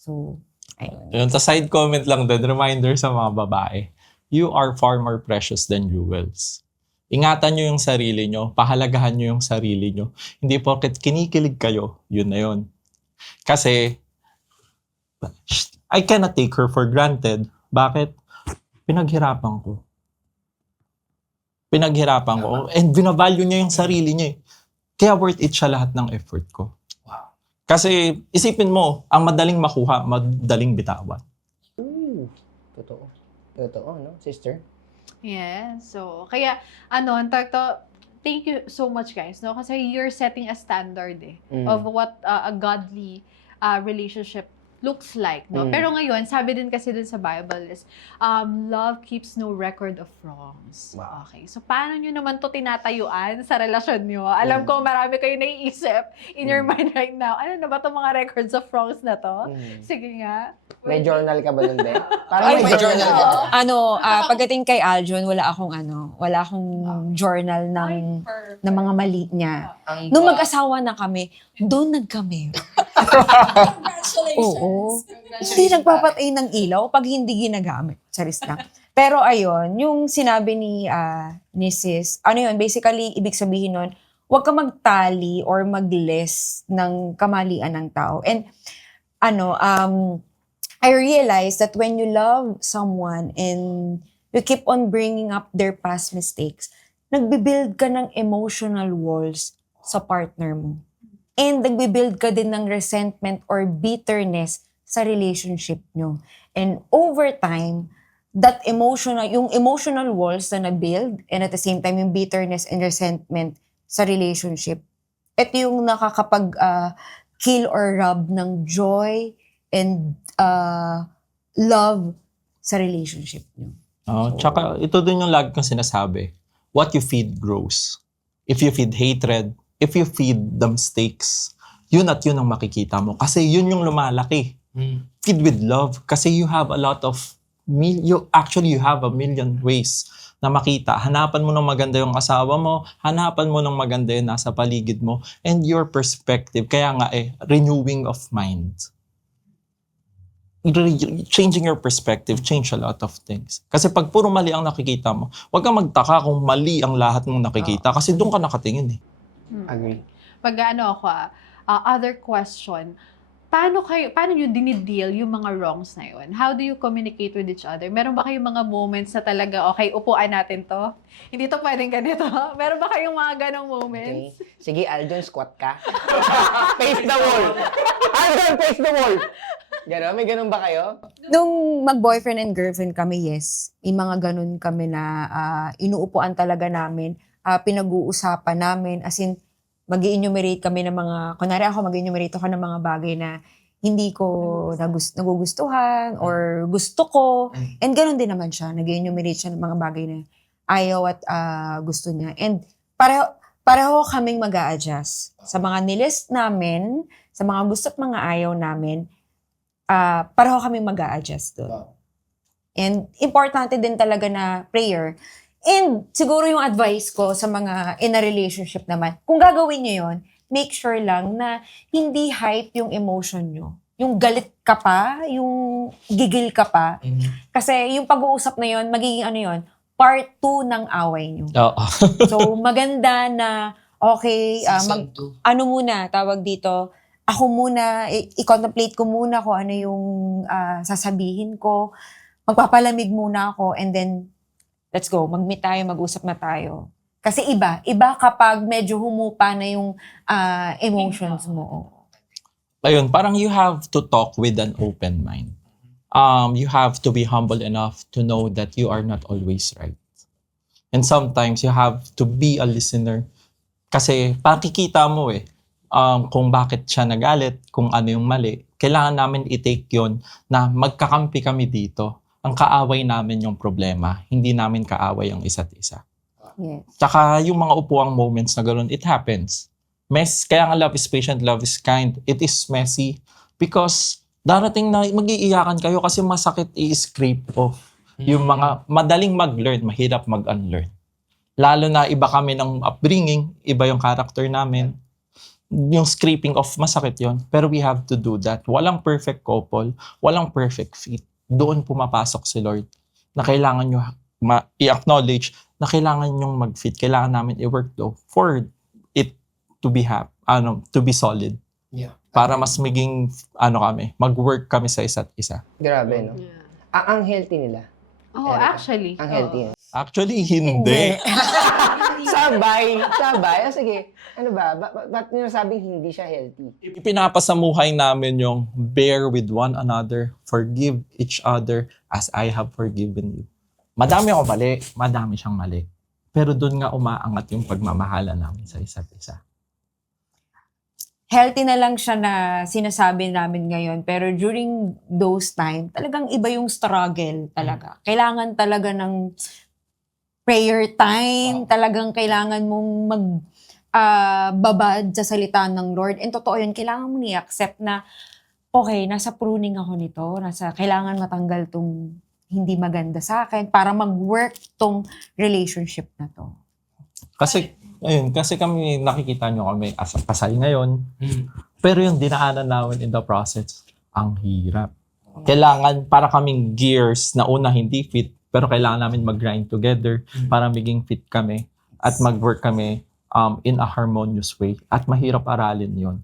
So, ayun. Yun, side comment lang din, reminder sa mga babae, you are far more precious than jewels. Ingatan nyo yung sarili nyo, pahalagahan nyo yung sarili nyo. Hindi porket kinikilig kayo, yun na yun. Kasi, I cannot take her for granted. Bakit? Pinaghirapan ko. And binavalue niya yung sarili niya eh. Kaya worth it siya lahat ng effort ko. Wow. Kasi isipin mo, ang madaling makuha, madaling bitawan. Ooh. Totoo. Totoo, no, sister? Yeah. So, kaya, thank you so much, guys, no? Kasi you're setting a standard of what a godly relationship looks like, no? Pero ngayon, sabi din kasi dun sa Bible is, love keeps no record of wrongs. Wow. Okay. So, paano nyo naman to tinatayuan sa relasyon nyo? Alam ko, marami kayo naiisip in your mind right now. Ano na ba itong mga records of wrongs na to? Sige nga. May journal ka ba nun, Be? Parang Ay, may journal ka ba? Pagdating kay Aljon, wala akong journal ng mga mali niya. Nung mag-asawa na kami, doon nagkami. Oo. Hindi nagpapatay ng ilaw pag hindi ginagamit. Charis lang. Pero ayun, yung sinabi ni sis, ano yun, basically, ibig sabihin nun, huwag ka magtali or mag-list ng kamalian ng tao. And I realized that when you love someone and you keep on bringing up their past mistakes, nagbibuild ka ng emotional walls sa partner mo. And nagbibuild ka din ng resentment or bitterness sa relationship nyo. And over time, yung emotional walls na na-build, and at the same time, yung bitterness and resentment sa relationship, ito yung nakakapag-kill or rob ng joy and love sa relationship nyo. Tsaka ito din yung lagi kong sinasabi. What you feed grows. If you feed hatred, if you feed the mistakes, yun at yun ang makikita mo. Kasi yun yung lumalaki. Feed with love. Kasi you have a lot of, you have a million ways na makita. Hanapan mo ng maganda yung asawa mo, hanapan mo ng maganda yung nasa paligid mo, and your perspective. Kaya nga renewing of mind. Changing your perspective, change a lot of things. Kasi pag puro mali ang nakikita mo, huwag kang magtaka kung mali ang lahat mong nakikita kasi doon ka nakatingin eh. Agree. Pag other question, paano nyo dinideal yung mga wrongs na yun? How do you communicate with each other? Meron ba kayong mga moments na talaga, okay, upuan natin to? Hindi to pwedeng ganito. Meron ba kayong mga ganong moments? Okay. Sige, Aljon, squat ka. Face the wall. Aljon, face the wall. Ganon? May ganon ba kayo? Nung mag-boyfriend and girlfriend kami, yes. Yung mga ganun kami na inuupuan talaga namin, pinag-uusapan namin, as in, mag-i-enumerate kami ng mga, kunwari ako, mag-i-enumerate ako ng mga bagay na hindi ko nagugustuhan or gusto ko. And ganun din naman siya. Nag-i-enumerate siya ng mga bagay na ayaw at gusto niya. And pareho kaming mag-a-adjust. Sa mga nilist namin, sa mga gusto at mga ayaw namin, pareho kaming mag-a-adjust doon. And importante din talaga na prayer. And siguro yung advice ko sa mga in a relationship naman, kung gagawin nyo yun, make sure lang na hindi hype yung emotion nyo. Yung galit ka pa, yung gigil ka pa. Kasi yung pag-uusap na yun, magiging part 2 ng away nyo. So maganda na, okay, tawag dito, ako muna, i-contemplate ko muna kung ano yung sasabihin ko. Magpapalamig muna ako and then let's go, mag-meet tayo, mag-usap na tayo. Kasi iba kapag medyo humupa na yung emotions mo. Ayun, parang you have to talk with an open mind. You have to be humble enough to know that you are not always right. And sometimes you have to be a listener. Kasi pakikita mo kung bakit siya nagalit, kung ano yung mali. Kailangan namin i-take yun na magkakampi kami dito. Ang kaaway namin yung problema, hindi namin kaaway ang isa't isa. Yes. Tsaka yung mga upuang moments na gano'n, it happens. Kaya nga love is patient, love is kind. It is messy because darating na mag-iiyakan kayo kasi masakit i-scrape off. Yung mga madaling mag-learn, mahirap mag-unlearn. Lalo na iba kami ng upbringing, iba yung character namin. Yung scraping off, masakit yon. Pero we have to do that. Walang perfect couple, walang perfect fit. Doon pumapasok si Lord na kailangan nyo i-acknowledge na kailangan nyong mag-fit. Kailangan namin i-work for it to be to be solid. Yeah. para mas maging, mag-work kami sa isa't isa. Grabe, no? Ang healthy nila. Oh, Erica. actually. Ang healthy nila. Actually, hindi. Sabay. Sige. Ano ba? Ba't nyo sabing hindi siya healthy? Ipinapasamuhay namin yung bear with one another, forgive each other as I have forgiven you. Madami ako mali, madami siyang mali. Pero doon nga umaangat yung pagmamahala namin sa isa't isa. Healthy na lang siya na sinasabi namin ngayon. Pero during those time, talagang iba yung struggle talaga. Kailangan talaga ng prayer time. Talagang kailangan mong babad sa salita ng Lord. And totoo yun, kailangan mo ni-accept na, okay, nasa pruning ako nito. Kailangan matanggal tong hindi maganda sa akin para mag-work tong relationship na to. Kasi kami, nakikita nyo kami as a kasal ngayon. Pero yung dinaanan namin in the process, ang hirap. Kailangan, para kaming gears na una hindi fit, pero kailangan namin mag-grind together para maging fit kami at mag-work kami in a harmonious way. At mahirap aralin yun.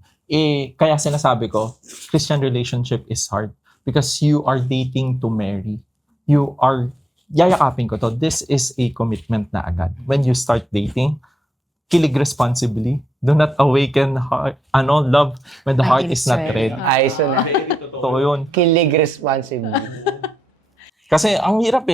Kaya sinasabi ko, Christian relationship is hard because you are dating to marry. Yayakapin ko to, this is a commitment na agad. When you start dating, kilig responsibly. Do not awaken love when the heart is not ready. Ayos na. Totoo yun. Kilig responsibly. Kasi ang hirap.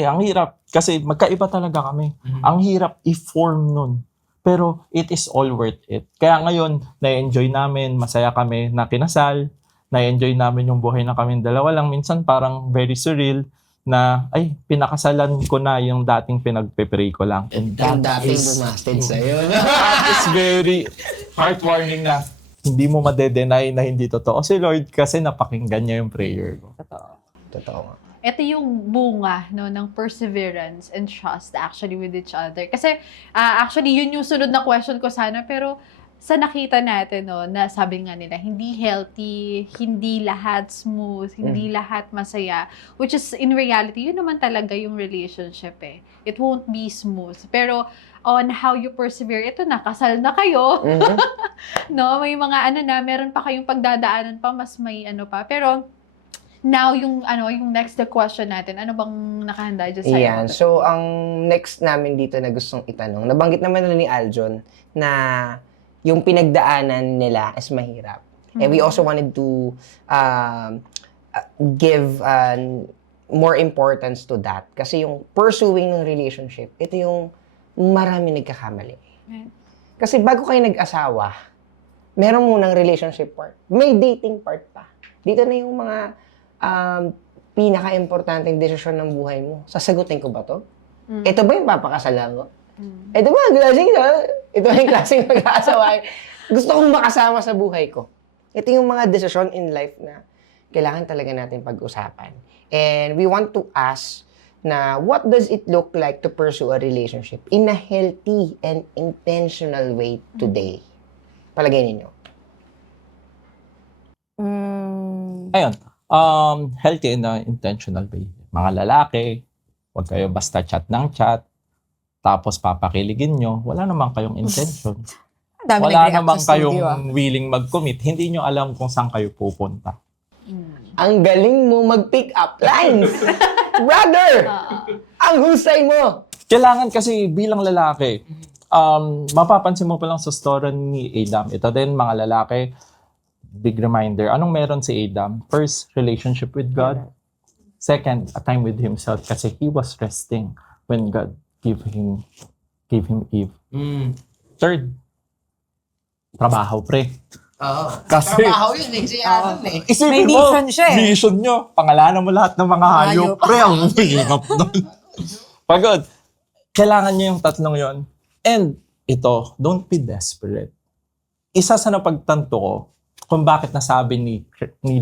Kasi magkaiba talaga kami. Ang hirap i-form nun. Pero it is all worth it. Kaya ngayon, na-enjoy namin, masaya kami na kinasal, na-enjoy namin yung buhay na kami dalawa lang. Minsan parang very surreal na, pinakasalan ko na yung dating pinagpe-pray ko lang. And Ang dating bumasted sa'yo. that is very heartwarming na hindi mo madedenay na hindi totoo si Lord kasi napakinggan niya yung prayer ko. Totoo nga. Ito yung bunga ng perseverance and trust actually with each other. Kasi actually yun yung sunod na question ko sana, pero sa nakita natin na sabi nga nila, hindi healthy, hindi lahat smooth, hindi lahat masaya, which is in reality, yun naman talaga yung relationship eh. It won't be smooth. Pero on how you persevere, ito na, kasal na kayo. No, may mga meron pa kayong pagdadaanan pa, mas may pa. Pero now, yung next question natin, ano bang nakahanda dyan sa'yo? Iyan. So, ang next namin dito na gustong itanong, nabanggit naman na ni Aljon na yung pinagdaanan nila is mahirap. And we also wanted to give more importance to that. Kasi yung pursuing ng relationship, ito yung marami nagkakamali. Right. Kasi bago kayo nag-asawa, meron munang relationship part. May dating part pa. Dito na yung mga pinaka-importanting desisyon ng buhay mo. Sasagutin ko ba to? Ito ba yung papakasalan ko? Ito ba ang klaseng ito yung klaseng mag-aasawa. Gusto kong makasama sa buhay ko. Ito yung mga desisyon in life na kailangan talaga natin pag-usapan. And we want to ask na what does it look like to pursue a relationship in a healthy and intentional way today? Palagay ninyo. Ayun. Healthy in a intentional way. Mga lalaki, huwag kayo basta chat ng chat, tapos papakiligin nyo, wala naman kayong intention. Wala naman kayong willing mag-commit. Hindi nyo alam kung saan kayo pupunta. Ang galing mo mag-pick up lines! Brother! Ang husay mo! Kailangan kasi bilang lalaki, mapapansin mo pa lang sa story ni Adam. Ito din, mga lalaki, big reminder. Anong meron si Adam? First, relationship with God. Second, a time with himself kasi he was resting when God gave him Eve. Third, trabaho, pre. Oo. Kasi, Trabaho yun eh. Si Adam eh. isipin May mo, vision siya eh. vision nyo, pangalanan mo lahat ng mga hayop. Pre, ang hirap nun. Pagod. Kailangan nyo yung tatlong yon. And ito, don't be desperate. Isa sa napagtanto ko, kung bakit nasabi ni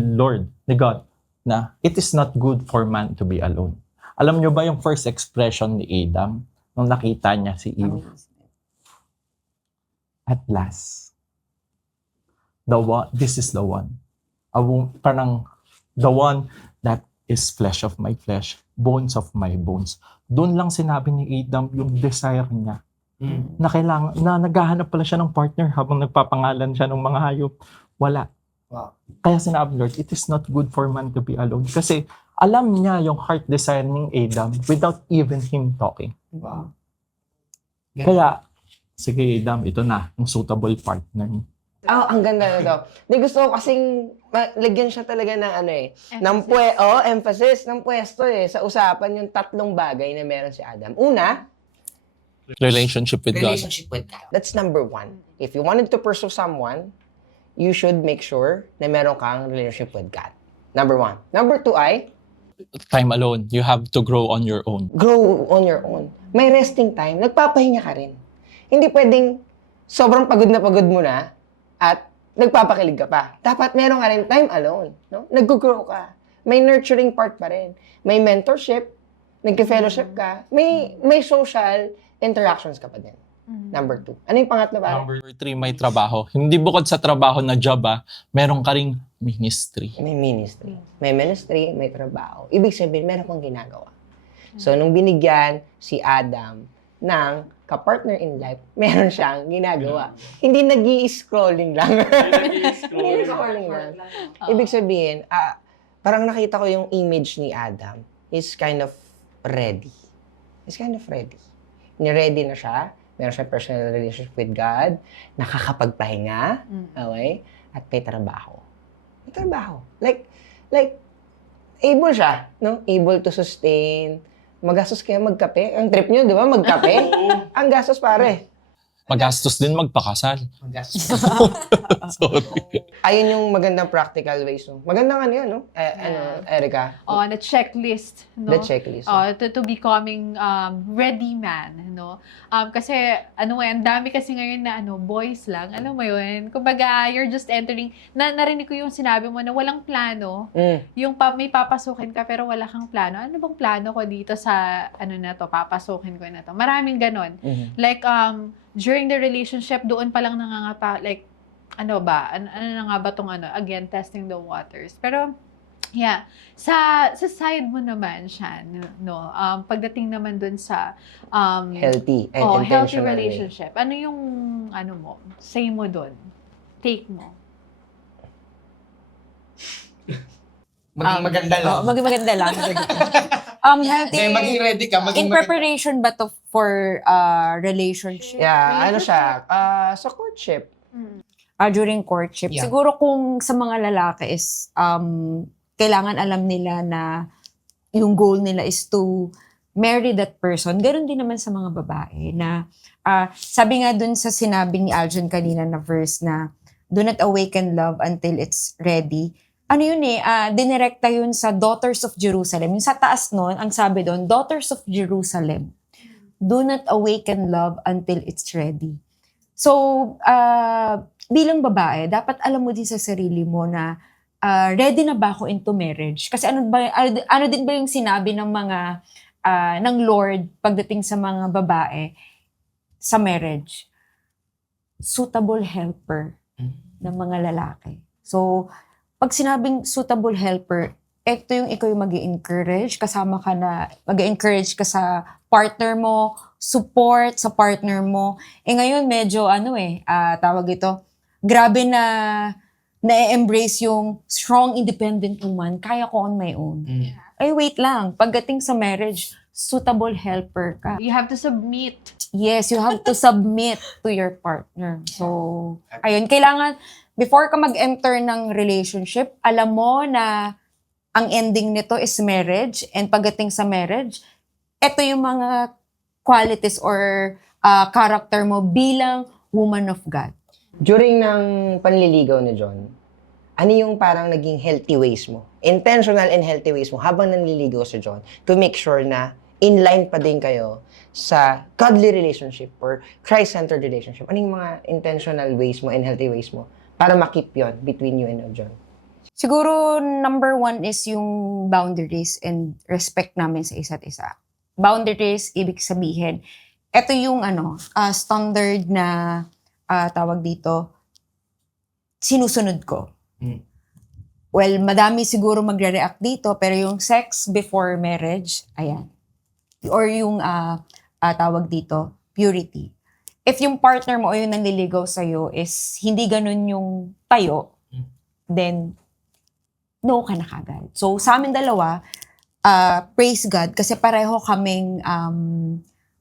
Lord, ni God, na it is not good for man to be alone. Alam nyo ba yung first expression ni Adam nung nakita niya si Eve? At last, this is the one. Parang the one that is flesh of my flesh, bones of my bones. Doon lang sinabi ni Adam yung desire niya. Na kailangan, na naghahanap pala siya ng partner habang nagpapangalan siya ng mga hayop. Wala. Wow. Kaya sinabi Lord, it is not good for man to be alone. Kasi alam niya yung heart desire ng Adam without even him talking. Wow. Kaya, sige Adam, ito na, yung suitable partner. Oh, ang ganda na to. Di gusto ko kasing lagyan siya talaga ng ano eh. Ng emphasis ng pwesto eh. Sa usapan yung tatlong bagay na meron si Adam. Una, Relationship with God. relationship with God. That's number one. If you wanted to pursue someone, you should make sure na meron kang relationship with God. Number one. Number two ay, Time alone. You have to grow on your own. grow on your own. May resting time. Nagpapahinga ka rin. Hindi pwedeng sobrang pagod mo na at nagpapakilig ka pa. Dapat meron ka rin time alone. No? Nag-grow ka. May nurturing part pa rin. May mentorship. Nagka-fellowship ka. May social interactions ka pa din. Number two. Ano yung pangatlo ba? Number 3, may trabaho. Hindi bukod sa trabaho na job, meron ka ring ministry. May ministry. May ministry, may trabaho. Ibig sabihin, meron kang ginagawa. So, nung binigyan si Adam ng ka-partner in life, meron siyang ginagawa. Hindi nag-i-scrolling lang. Hindi nag-scrolling lang. Ibig sabihin, parang nakita ko yung image ni Adam is kind of ready. He's kind of ready. Ni-ready na siya. Meron siya personal relationship with God. Nakakapagpahinga. Okay? At may trabaho. May trabaho. Like, able siya, no? Able to sustain. Magastos kaya magkape. Ang trip nyo, di ba? Magkape. Ang gastos, pare. Magastos din magpakasal. Magastos. Sorry. Ayun yung magandang practical ways. No? Magandang ano yan, no? Erica? Na checklist, no? The checklist. To becoming ready man, no? Kasi ang dami kasi ngayon na boys lang, alam mo yun. Kumbaga, you're just entering. Narinig ko yung sinabi mo na walang plano. Yung may papasukin ka pero wala kang plano. Ano bang plano ko dito sa na to, papasukin ko na to. Maraming ganon. Like during the relationship, doon pa lang nangangapa, like ano na nga ba tong again, testing the waters. Pero, yeah, sa side mo naman siya, no, pagdating naman dun sa, Healthy and healthy intentional relationship. Ano yung, mo, say mo dun? Take mo. Maganda lang. Maging maganda lang. Healthy. maging ready ka. In preparation ba to for relationship? Yeah, ano siya? Sa courtship. During courtship. Yeah. Siguro kung sa mga lalaki is kailangan alam nila na yung goal nila is to marry that person. Ganon din naman sa mga babae na sabi nga dun sa sinabi ni Aljon kanina na verse na do not awaken love until it's ready. Ano yun dinirekta yun sa Daughters of Jerusalem. Yung sa taas nun, ang sabi doon, Daughters of Jerusalem, do not awaken love until it's ready. So, bilang babae, dapat alam mo din sa sarili mo na ready na ba ako into marriage? Kasi ano din ba yung sinabi ng mga ng Lord pagdating sa mga babae sa marriage? Suitable helper ng mga lalaki. So, pag sinabing suitable helper, ito yung ikaw yung mag-i-encourage, kasama ka na, mag-i-encourage ka sa partner mo, support sa partner mo. Ngayon medyo tawag ito, grabe na na-embrace yung strong independent woman, kaya ko on my own. Ay wait lang, pagdating sa marriage, suitable helper ka. You have to submit. Yes, you have to submit to your partner. So, ayun, kailangan, before ka mag-enter ng relationship, alam mo na ang ending nito is marriage, and pagdating sa marriage, ito yung mga qualities or character mo bilang woman of God. During ng panliligaw ni John, ano yung parang naging healthy ways mo? Intentional and healthy ways mo habang nanliligaw si John to make sure na in line pa din kayo sa godly relationship or Christ-centered relationship. Ano yung mga intentional ways mo and healthy ways mo para makip yon between you and John? Siguro, number 1 is yung boundaries and respect namin sa isa't isa. Boundaries, ibig sabihin, ito yung standard na tawag dito, sinusunod ko. Well, madami siguro magre-react dito, pero yung sex before marriage, ayan. Or yung tawag dito, purity. If yung partner mo o yung nanliligaw sa'yo is hindi ganun yung tayo, then no ka na kagad. So, sa amin dalawa, praise God, kasi pareho kaming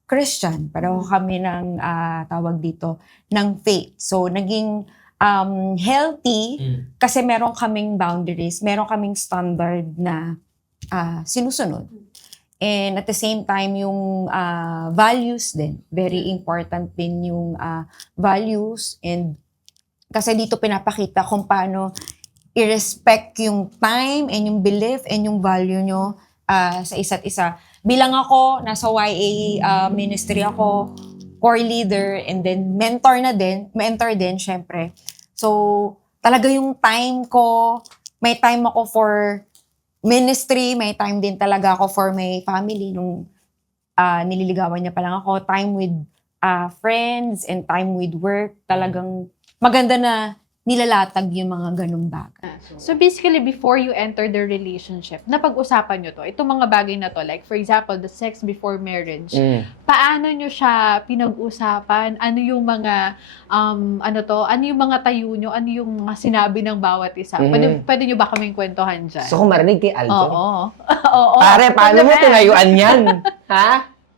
Christian. Pareho kami ng, tawag dito, ng faith. So, naging healthy kasi meron kaming boundaries, meron kaming standard na sinusunod. And at the same time, yung values din. Very important din yung values. And kasi dito pinapakita kung paano i-respect yung time and yung belief and yung value nyo sa isa't isa. Bilang ako, nasa YA ministry ako, core leader, and then mentor din, syempre. So, talaga yung time ko, may time ako for ministry, may time din talaga ako for my family. Nung nililigawan niya pa lang ako, time with friends and time with work, talagang maganda na nilalatag yung mga ganung bagay. So basically, before you enter the relationship, napag-usapan nyo to. Itong mga bagay na to, like for example, the sex before marriage. Paano nyo siya pinag-usapan? Ano yung mga, ano yung mga tayo nyo? Ano yung mga sinabi ng bawat isa? Pwede nyo ba kaming kwentuhan dyan? So, kung marinig kay Aljo. Oo. Oo. Pare, paano mo Naman. tinayuan yan? Ha?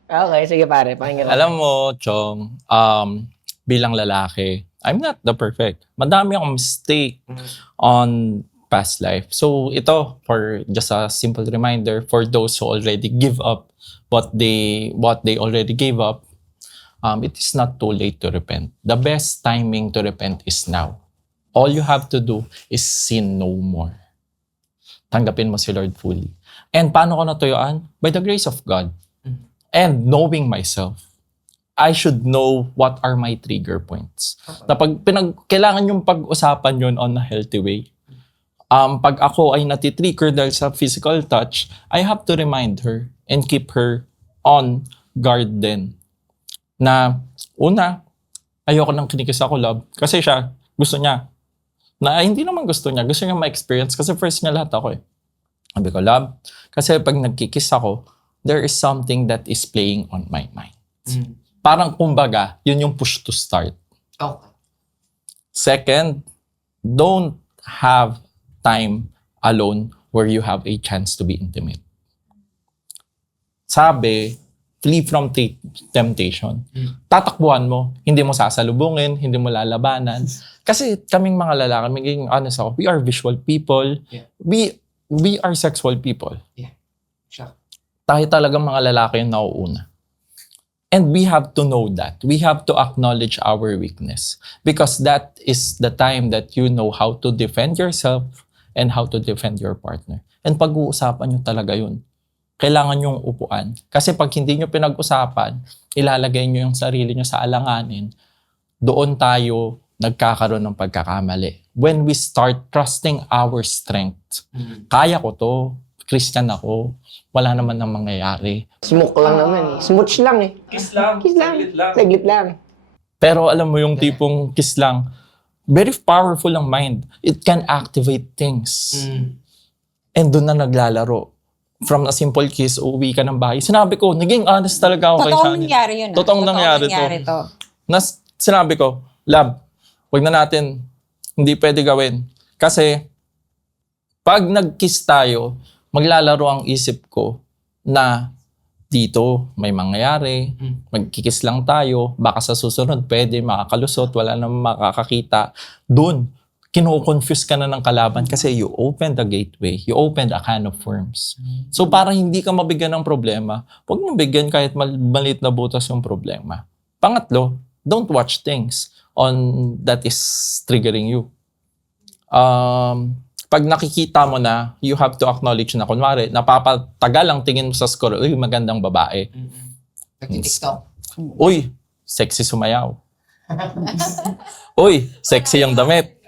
Okay, sige pare, pakinggan. Alam mo, Chong, bilang lalaki, I'm not the perfect. Madami akong mistake on past life. So ito, for just a simple reminder, for those who already give up what they already gave up, it is not too late to repent. The best timing to repent is now. All you have to do is sin no more. Tanggapin mo si Lord fully. And paano ko natuyuan? By the grace of God. And knowing myself. I should know what are my trigger points. Na pag kailangan yung pag-usapan yun on a healthy way. Pag ako ay natitrigger dahil sa physical touch, I have to remind her and keep her on guard din. Na una, ayoko nang kinikis ako, love. Kasi siya, gusto niya. Hindi naman gusto niya ma-experience kasi first niya lahat ako eh. Sabi ko, love, kasi pag nagkikis ako, there is something that is playing on my mind. Parang kumbaga, yun yung push to start. Okay. Second, don't have time alone where you have a chance to be intimate. Sabi, flee from temptation. Tatakbuhan mo, hindi mo sasalubungin, hindi mo lalabanan. Kasi kaming mga lalaki, magiging honest ako, we are visual people. Yeah. We are sexual people. Yeah. Sure. Tayo talagang mga lalaki yung nauuna. And we have to know that. We have to acknowledge our weakness. Because that is the time that you know how to defend yourself and how to defend your partner. And pag-uusapan nyo talaga yun. Kailangan yung upuan. Kasi pag hindi nyo pinag-usapan, ilalagay nyo yung sarili nyo sa alanganin, doon tayo nagkakaroon ng pagkakamali. When we start trusting our strength, kaya ko to, Christian ako, wala naman nang mangyayari. Smoke lang naman eh. Smooch lang eh. Kiss lang, Kiss lang. Saglit lang. Pero alam mo yung tipong kiss lang, very powerful ang mind. It can activate things. And doon na naglalaro. From a simple kiss, uwi ka ng bahay. Sinabi ko, naging honest talaga ako kay Totoong Shani. nangyari yun. Totoong nangyari to. Sinabi ko, love, wag na natin, hindi pwede gawin. Kasi, pag nag-kiss tayo, maglalaro ang isip ko na dito may mangyayari, magkikis lang tayo, baka sa susunod pwede makakalusot, wala namang makakakita. Doon, kino-confuse ka na ng kalaban kasi you open the gateway, you open a can of worms. So para hindi ka mabigyan ng problema, huwag mong bigyan kahit maliit na butas yung problema. Pangatlo, don't watch things on that is triggering you. Pag nakikita mo na, you have to acknowledge na, kunwari, napapatagal ang tingin mo sa score, uy, magandang babae. Nag-TikTok. Uy, sexy sumayaw. Uy, sexy yung damit.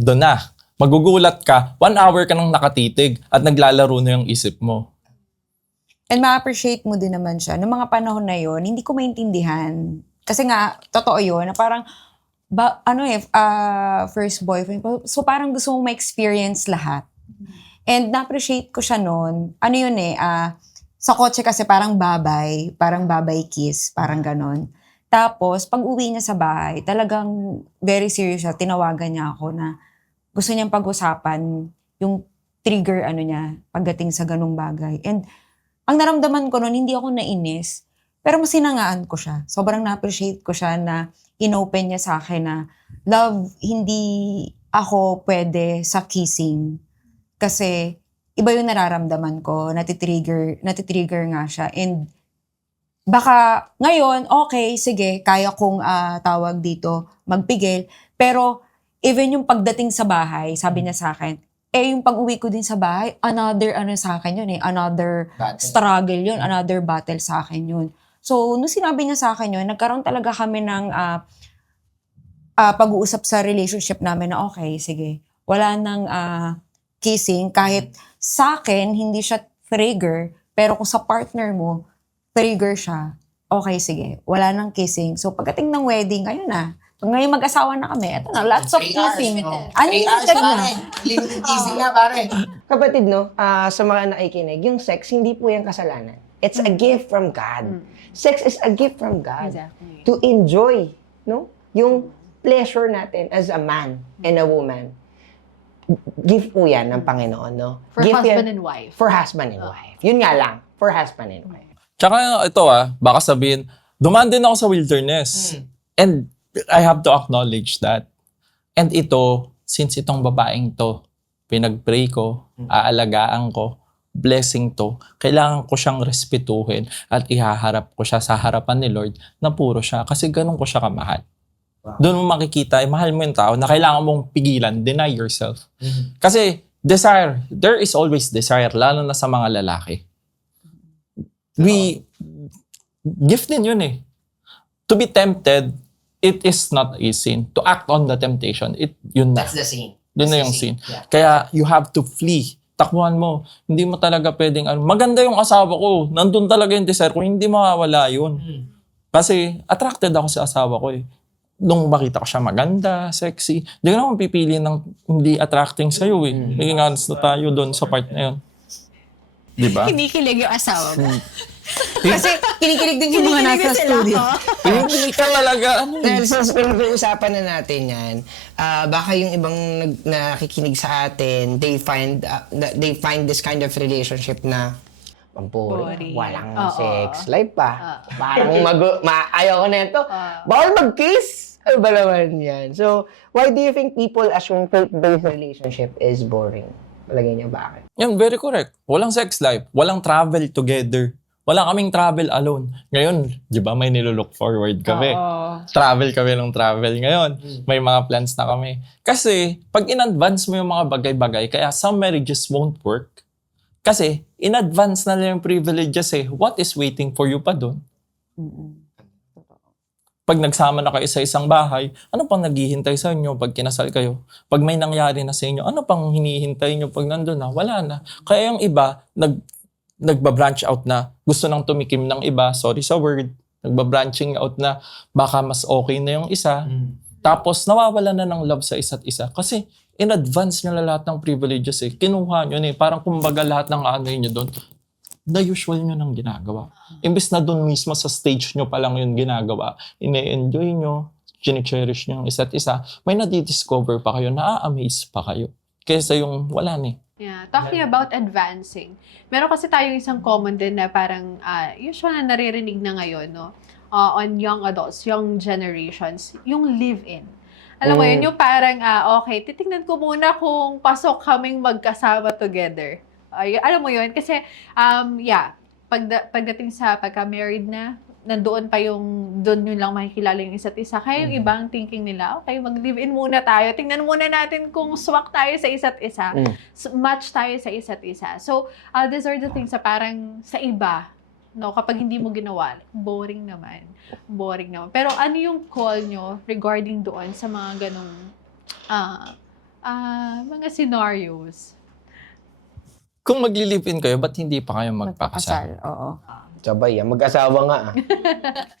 Doon na. Magugulat ka, 1 hour ka nang nakatitig at naglalaro na yung isip mo. And ma-appreciate mo din naman siya. Noong mga panahon na yon, hindi ko maintindihan. Kasi nga, totoo yun, na parang, first boyfriend. So parang gusto mong ma-experience lahat. And na-appreciate ko siya noon. Ano yun sa kotse kasi parang babay kiss, parang ganon. Tapos, pag uwi niya sa bahay, talagang very serious siya. Tinawagan niya ako na, gusto niyang pag-usapan yung trigger niya pagdating sa ganung bagay. And ang naramdaman ko noon, hindi ako nainis, pero mas sinangaan ko siya. Sobrang na-appreciate ko siya na inopen niya sa akin na, love, hindi ako pwede sa kissing. Kasi iba yung nararamdaman ko, natitrigger nga siya. And baka ngayon, okay, sige, kaya kong tawag dito, magpigil. Pero even yung pagdating sa bahay, sabi niya sa akin, yung pag-uwi ko din sa bahay, another sa akin yun another struggle yun, another battle sa akin yun. So, nung sinabi niya sa akin yun, nagkaroon talaga kami ng pag-uusap sa relationship namin na okay, sige, wala nang kissing. Kahit sa akin, hindi siya trigger, pero kung sa partner mo, trigger siya, okay, sige, wala nang kissing. So, pagdating ng wedding, ayun na. Ngayon mag-asawa na kami. Ito na, lots of kissing. Unlimited na. Limited easy na, pare. Kapatid, no, sa mga nakikinig, yung sex, hindi po yung kasalanan. It's a gift from God. Sex is a gift from God. Exactly. To enjoy, no? Yung pleasure natin as a man and a woman. Gift po yan ng Panginoon, no? For Gift husband yan and wife. For husband and wife. Yun nga lang, for husband and wife. Tsaka ito baka sabihin, dumaan din ako sa wilderness. And I have to acknowledge that. And ito, since itong babaeng to, pinag-pray ko, aalagaan ko, blessing to, kailangan ko siyang respetuhin at ihaharap ko siya sa harapan ni Lord na puro siya kasi ganun ko siya kamahal. Doon mo makikita, mahal mo yung tao na kailangan mong pigilan, deny yourself. Kasi desire, there is always desire, lalo na sa mga lalaki. Gift din yun eh. To be tempted, it is not a sin. To act on the temptation, yun na. That's the scene. Yun na yung sin. Yeah. Kaya you have to flee. Takbuhan mo. Hindi mo talaga pwedeng, maganda yung asawa ko. Nandun talaga yung desire ko. Hindi mawawala yun. Kasi attracted ako sa asawa ko eh. Nung makita ko siya maganda, sexy, hindi ko naman pipili ng hindi attracting sa'yo eh. Naging honest na tayo doon sa part na yun. Diba? Kinikilig yung asawa mo. Kasi kinikilig din yung mga nasa studio. Hindi ka talaga, Dahil since pinag-uusapan na natin yan, baka yung ibang nakikinig sa atin, they find this kind of relationship na pampuri, Boring. walang Oo. sex life pa. Parang ayaw ko na ito. Bawal mag-kiss! Ano ba naman yan? So, why do you think people assume faith-based relationship is boring? Palagay niyo bakit? yan, very correct. Walang sex life. Walang travel together. Wala kaming travel alone. Ngayon, di ba may nilook forward kami. Travel kami ng travel. Ngayon, may mga plans na kami. Kasi, pag in-advance mo yung mga bagay-bagay, kaya some marriages won't work. Kasi, in-advance na lang yung privileges eh. What is waiting for you pa dun? Pag nagsama na kayo sa isang bahay, ano pang naghihintay sa inyo pag kinasal kayo? Pag may nangyari na sa inyo, ano pang hinihintay nyo pag nandun na? Wala na. Kaya yung iba, nagbabranch out na gusto nang tumikim ng iba, sorry sa word, nagbabranching out na baka mas okay na yung isa. Tapos nawawala na ng love sa isa't isa. Kasi in advance nyo na lahat ng privileges eh. Kinuha nyo eh. Parang kumbaga lahat ng ano nyo doon, the usual nyo nang ginagawa. Imbes na doon mismo sa stage nyo pa lang yung ginagawa, ine-enjoy nyo, chine-cherish nyo yung isa't isa, may nadidiscover pa kayo, na-amaze pa kayo. Kaysa yung wala na eh. Yeah, talking about advancing. Meron kasi tayong isang common din na parang usual na naririnig na ngayon, no? On young adults, young generations, yung live-in. Alam mo yun, yung parang, okay, titingnan ko muna kung pasok kaming magkasama together. Alam mo yun? Kasi, pagdating sa pagka-married na, nandoon pa doon yun lang makikilala yung isa't isa. Kaya yung ibang thinking nila, okay, mag-live-in muna tayo. Tingnan muna natin kung swak tayo sa isa't isa. Match tayo sa isa't isa. So, these are the things na parang sa iba, no, kapag hindi mo ginawa, boring naman. Boring naman. Pero ano yung call nyo regarding doon sa mga ganong mga scenarios? Kung magli-live-in kayo, ba't hindi pa kayo magpakasal? Oo. Sabay, mag-asawa nga.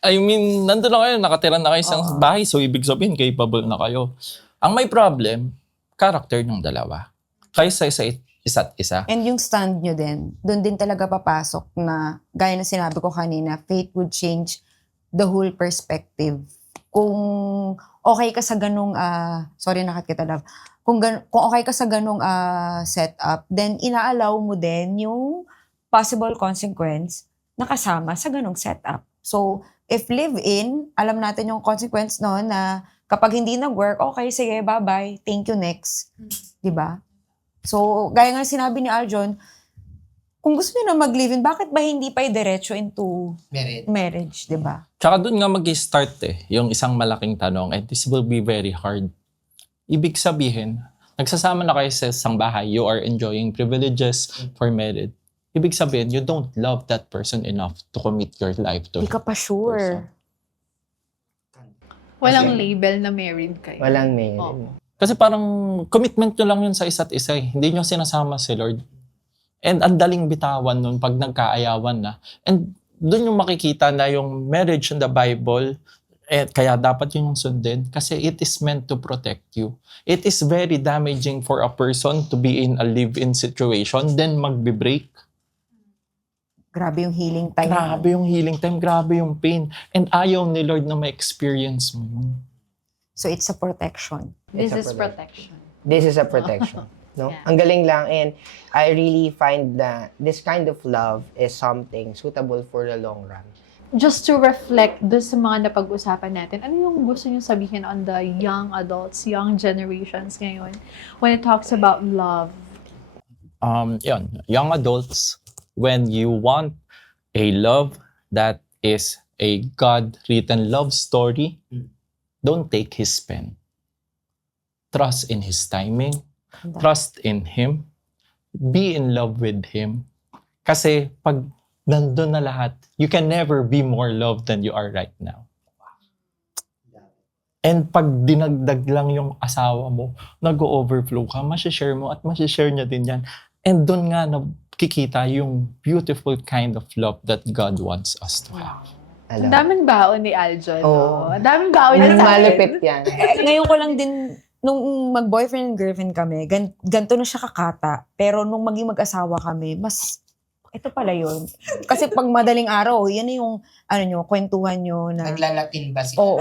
I mean, nandun na kayo, nakatira na kayo sa bahay, so ibig sabihin, capable na kayo. Ang may problem, character ng dalawa. Kayo sa isa't isa. And yung stand nyo din, doon din talaga papasok na, gaya na sinabi ko kanina, faith would change the whole perspective. Kung okay ka sa ganung, sorry nakit kita love, kung okay ka sa ganong setup, then inaalaw mo din yung possible consequence na kasama sa ganong setup. So, if live-in, alam natin yung consequence no na kapag hindi nag-work, okay, sige, bye-bye, thank you, next. Diba? So, gaya nga sinabi ni Aljon, kung gusto niyo na mag-live-in, bakit ba hindi pa diretso into marriage, diba? Tsaka doon nga mag-start yung isang malaking tanong, and this will be very hard. Ibig sabihin, nagsasama na kayo sa isang bahay, you are enjoying privileges for marriage. Ibig sabihin, you don't love that person enough to commit your life to. Hindi ka pa sure. Walang label na married kayo. Walang married. Oo. Kasi parang commitment nyo lang yun sa isa't isa. Hindi nyo sinasama si Lord. And ang daling bitawan nun pag nagkaayawan na. And doon yung makikita na yung marriage in the Bible, kaya dapat yun yung sundin. Kasi it is meant to protect you. It is very damaging for a person to be in a live-in situation, then magbe-break. Grabe yung healing time. Grabe yung healing time, grabe yung pain. And ayaw ni Lord na ma-experience mo yun. So, it's a protection. This It's is a protection. This is a protection. No? Yeah. Ang galing lang, and I really find that this kind of love is something suitable for the long run. Just to reflect doon sa mga napag-usapan natin, ano yung gusto niyo sabihin on the young adults, young generations ngayon when it talks about love? Yun, young adults, when you want a love that is a God-written love story, don't take His pen. Trust in His timing. Trust in Him. Be in love with Him. Kasi pag nandun na lahat, you can never be more loved than you are right now. And pag dinagdag lang yung asawa mo, nag-overflow ka, masishare mo at masishare niya din yan. And doon nga nakikita yung beautiful kind of love that God wants us to have. Ang daming baon ni Aljon. Oo. Ang daming baon niya sa akin. Malupit yan. Ngayon ko lang din, nung mag-boyfriend and girlfriend kami, ganito na siya kakata. Pero nung maging mag-asawa kami, mas, ito pala yun. Kasi pag madaling araw, yan na yung, kwentuhan nyo na... Naglalatin ba sila? Oo.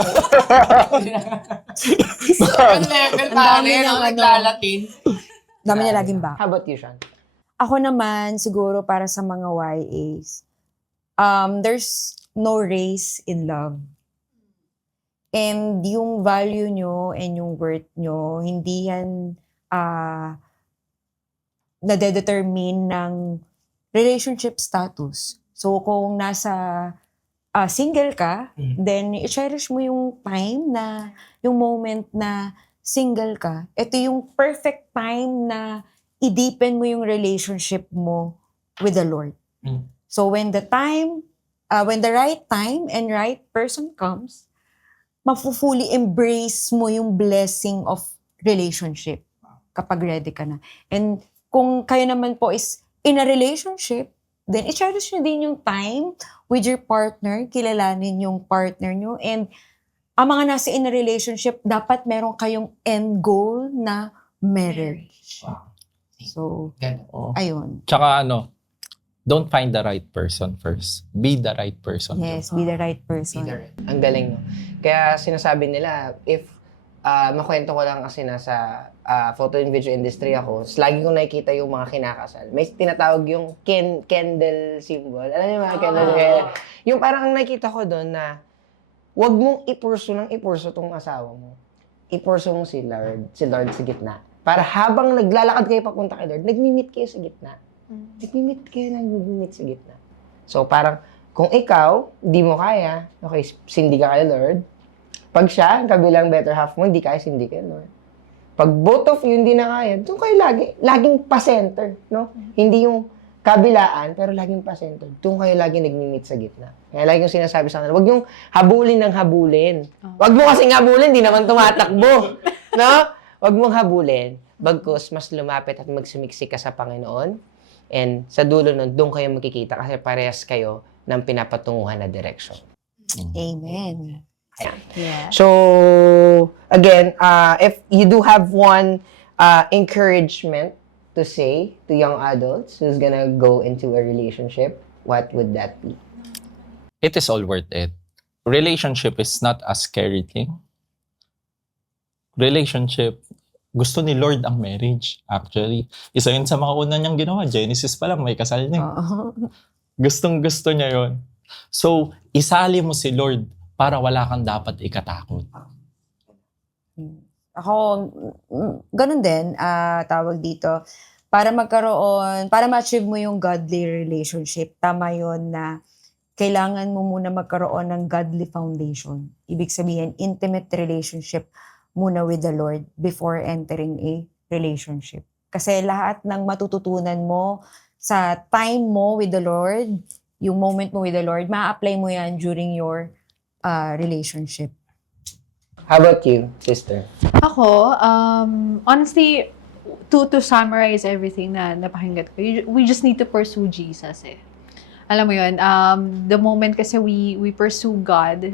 Ang level Ang pa dami rin, ng ano. naglalatin. Dami niya laging back. How about you, Sean? Ako naman, siguro para sa mga YAs, there's no race in love. And yung value nyo and yung worth nyo, hindi yan nade-determine ng relationship status. So kung nasa single ka, then i-cherish mo yung time na, yung moment na single ka. Ito yung perfect time na i-deepen mo yung relationship mo with the Lord. So when the right time and right person comes, mafu-fully embrace mo yung blessing of relationship kapag ready ka na. And kung kayo naman po is in a relationship, then i-cherish nyo din yung time with your partner, kilalanin yung partner nyo, and ang mga nasa in a relationship, dapat meron kayong end goal na marriage. Wow. So, Oh. ayun. Tsaka don't find the right person first. Be the right person. Yes, be the right person. Ang galing, no? Kaya sinasabi nila, if makwento ko lang kasi nasa photo and video industry ako, lagi kong nakikita yung mga kinakasal. May tinatawag yung candle symbol. Alam niyo mga candle? Yung parang ang nakikita ko doon na wag mong ipurso tong asawa mo. Ipurso mo si Lord sa gitna. Para habang naglalakad kayo papunta kay Lord, nagmi-meet kayo sa gitna. Nagmi-meet sa gitna. So parang, kung ikaw, di mo kaya, okay, sindi ka kay Lord. Pag siya, ang kabilang better half mo, hindi kaya, sindi kay Lord. Pag both of you hindi na kaya, doon kayo laging pa-center, no? Hindi yung kabilaan, pero laging pa-center. Doon kayo laging nagmi-meet sa gitna. Kaya lagi yung sinasabi sa kanila, huwag yung habulin ng habulin. Huwag mo kasing habulin, di naman tumatakbo. No? Huwag mong habulin. Bagkus, mas lumapit at magsumiksik ka sa Panginoon. And sa dulo nun, doon kayo magkikita kasi parehas kayo ng pinapatunguhan na direksyon. Amen. Yeah. So, again, if you do have one encouragement to say to young adults who's gonna go into a relationship, what would that be? It is all worth it. Relationship is not a scary thing. Relationship Gusto ni Lord ang marriage, actually. Isa yun sa mga una niyang ginawa. Genesis pa lang, may kasal niya. Oo. Gustong-gusto niya yon. So, isali mo si Lord para wala kang dapat ikatakot. Ako, ganun din, tawag dito, para ma-achieve mo yung godly relationship, tama yun na kailangan mo muna magkaroon ng godly foundation. Ibig sabihin, intimate relationship muna with the Lord before entering a relationship. Kasi lahat ng matututunan mo sa time mo with the Lord, yung moment mo with the Lord, ma-apply mo yan during your relationship. How about you, sister? Ako, honestly, to summarize everything na napakinggan ko, we just need to pursue Jesus eh. Alam mo yun, the moment kasi we pursue God,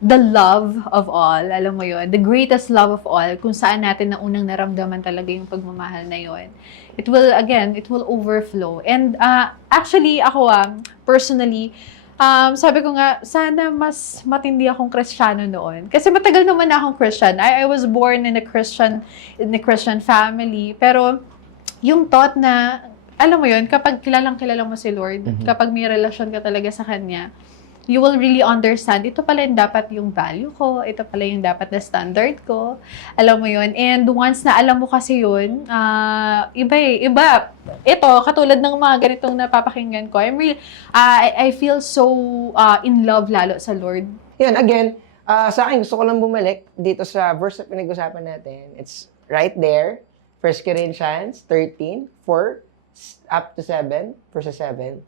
the love of all, alam mo yun, the greatest love of all, kung saan natin na unang naramdaman talaga yung pagmamahal na yun. It will overflow. And actually, ako personally, sabi ko nga, sana mas matindi akong Kristiyano noon. Kasi matagal naman na akong Christian. I was born in a Christian family. Pero yung thought na, alam mo yun, kapag kilala mo si Lord, kapag may relasyon ka talaga sa Kanya, you will really understand, ito pala yung dapat yung value ko, ito pala yung dapat na standard ko. Alam mo yun. And once na alam mo kasi yun, iba. Ito, katulad ng mga ganitong napapakinggan ko, I feel so in love lalo sa Lord. Yun, again, sa akin, gusto ko lang bumalik dito sa verse na pinag-usapan natin. It's right there, 1 Corinthians 13, 4 up to 7, verses 7.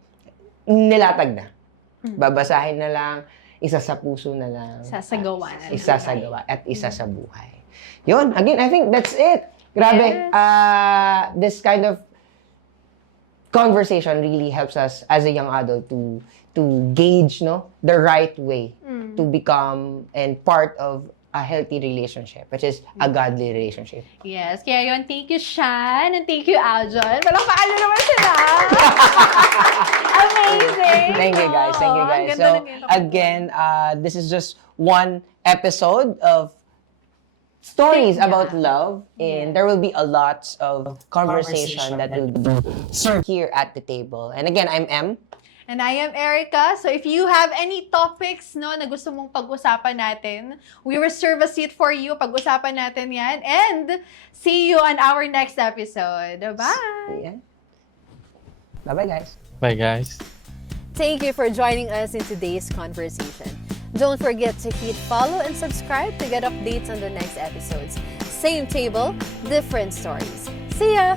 Nilatag na. Babasahin na lang, isa sa puso na lang. Sasagawa. Isasagawa at isa sa buhay. Yun, again, I think that's it. Grabe, Yes. this kind of conversation really helps us as a young adult to gauge the right way to become and part of a healthy relationship, which is a godly relationship. Yes, kaya yun, thank you, Shan, and thank you, Aljon. Palakpakan nyo naman sila! Amazing! Thank you guys. Oo, ang ganda So, ng kwento. again, this is just one episode of stories about love, and there will be a lot of conversation that will be served here at the table. And again, I'm M. And I am Erica. So if you have any topics na gusto mong pag-usapan natin, we reserve a seat for you. Pag-usapan natin yan. And see you on our next episode. Bye! Yeah. Bye-bye, guys. Bye, guys. Thank you for joining us in today's conversation. Don't forget to hit follow and subscribe to get updates on the next episodes. Same table, different stories. See ya!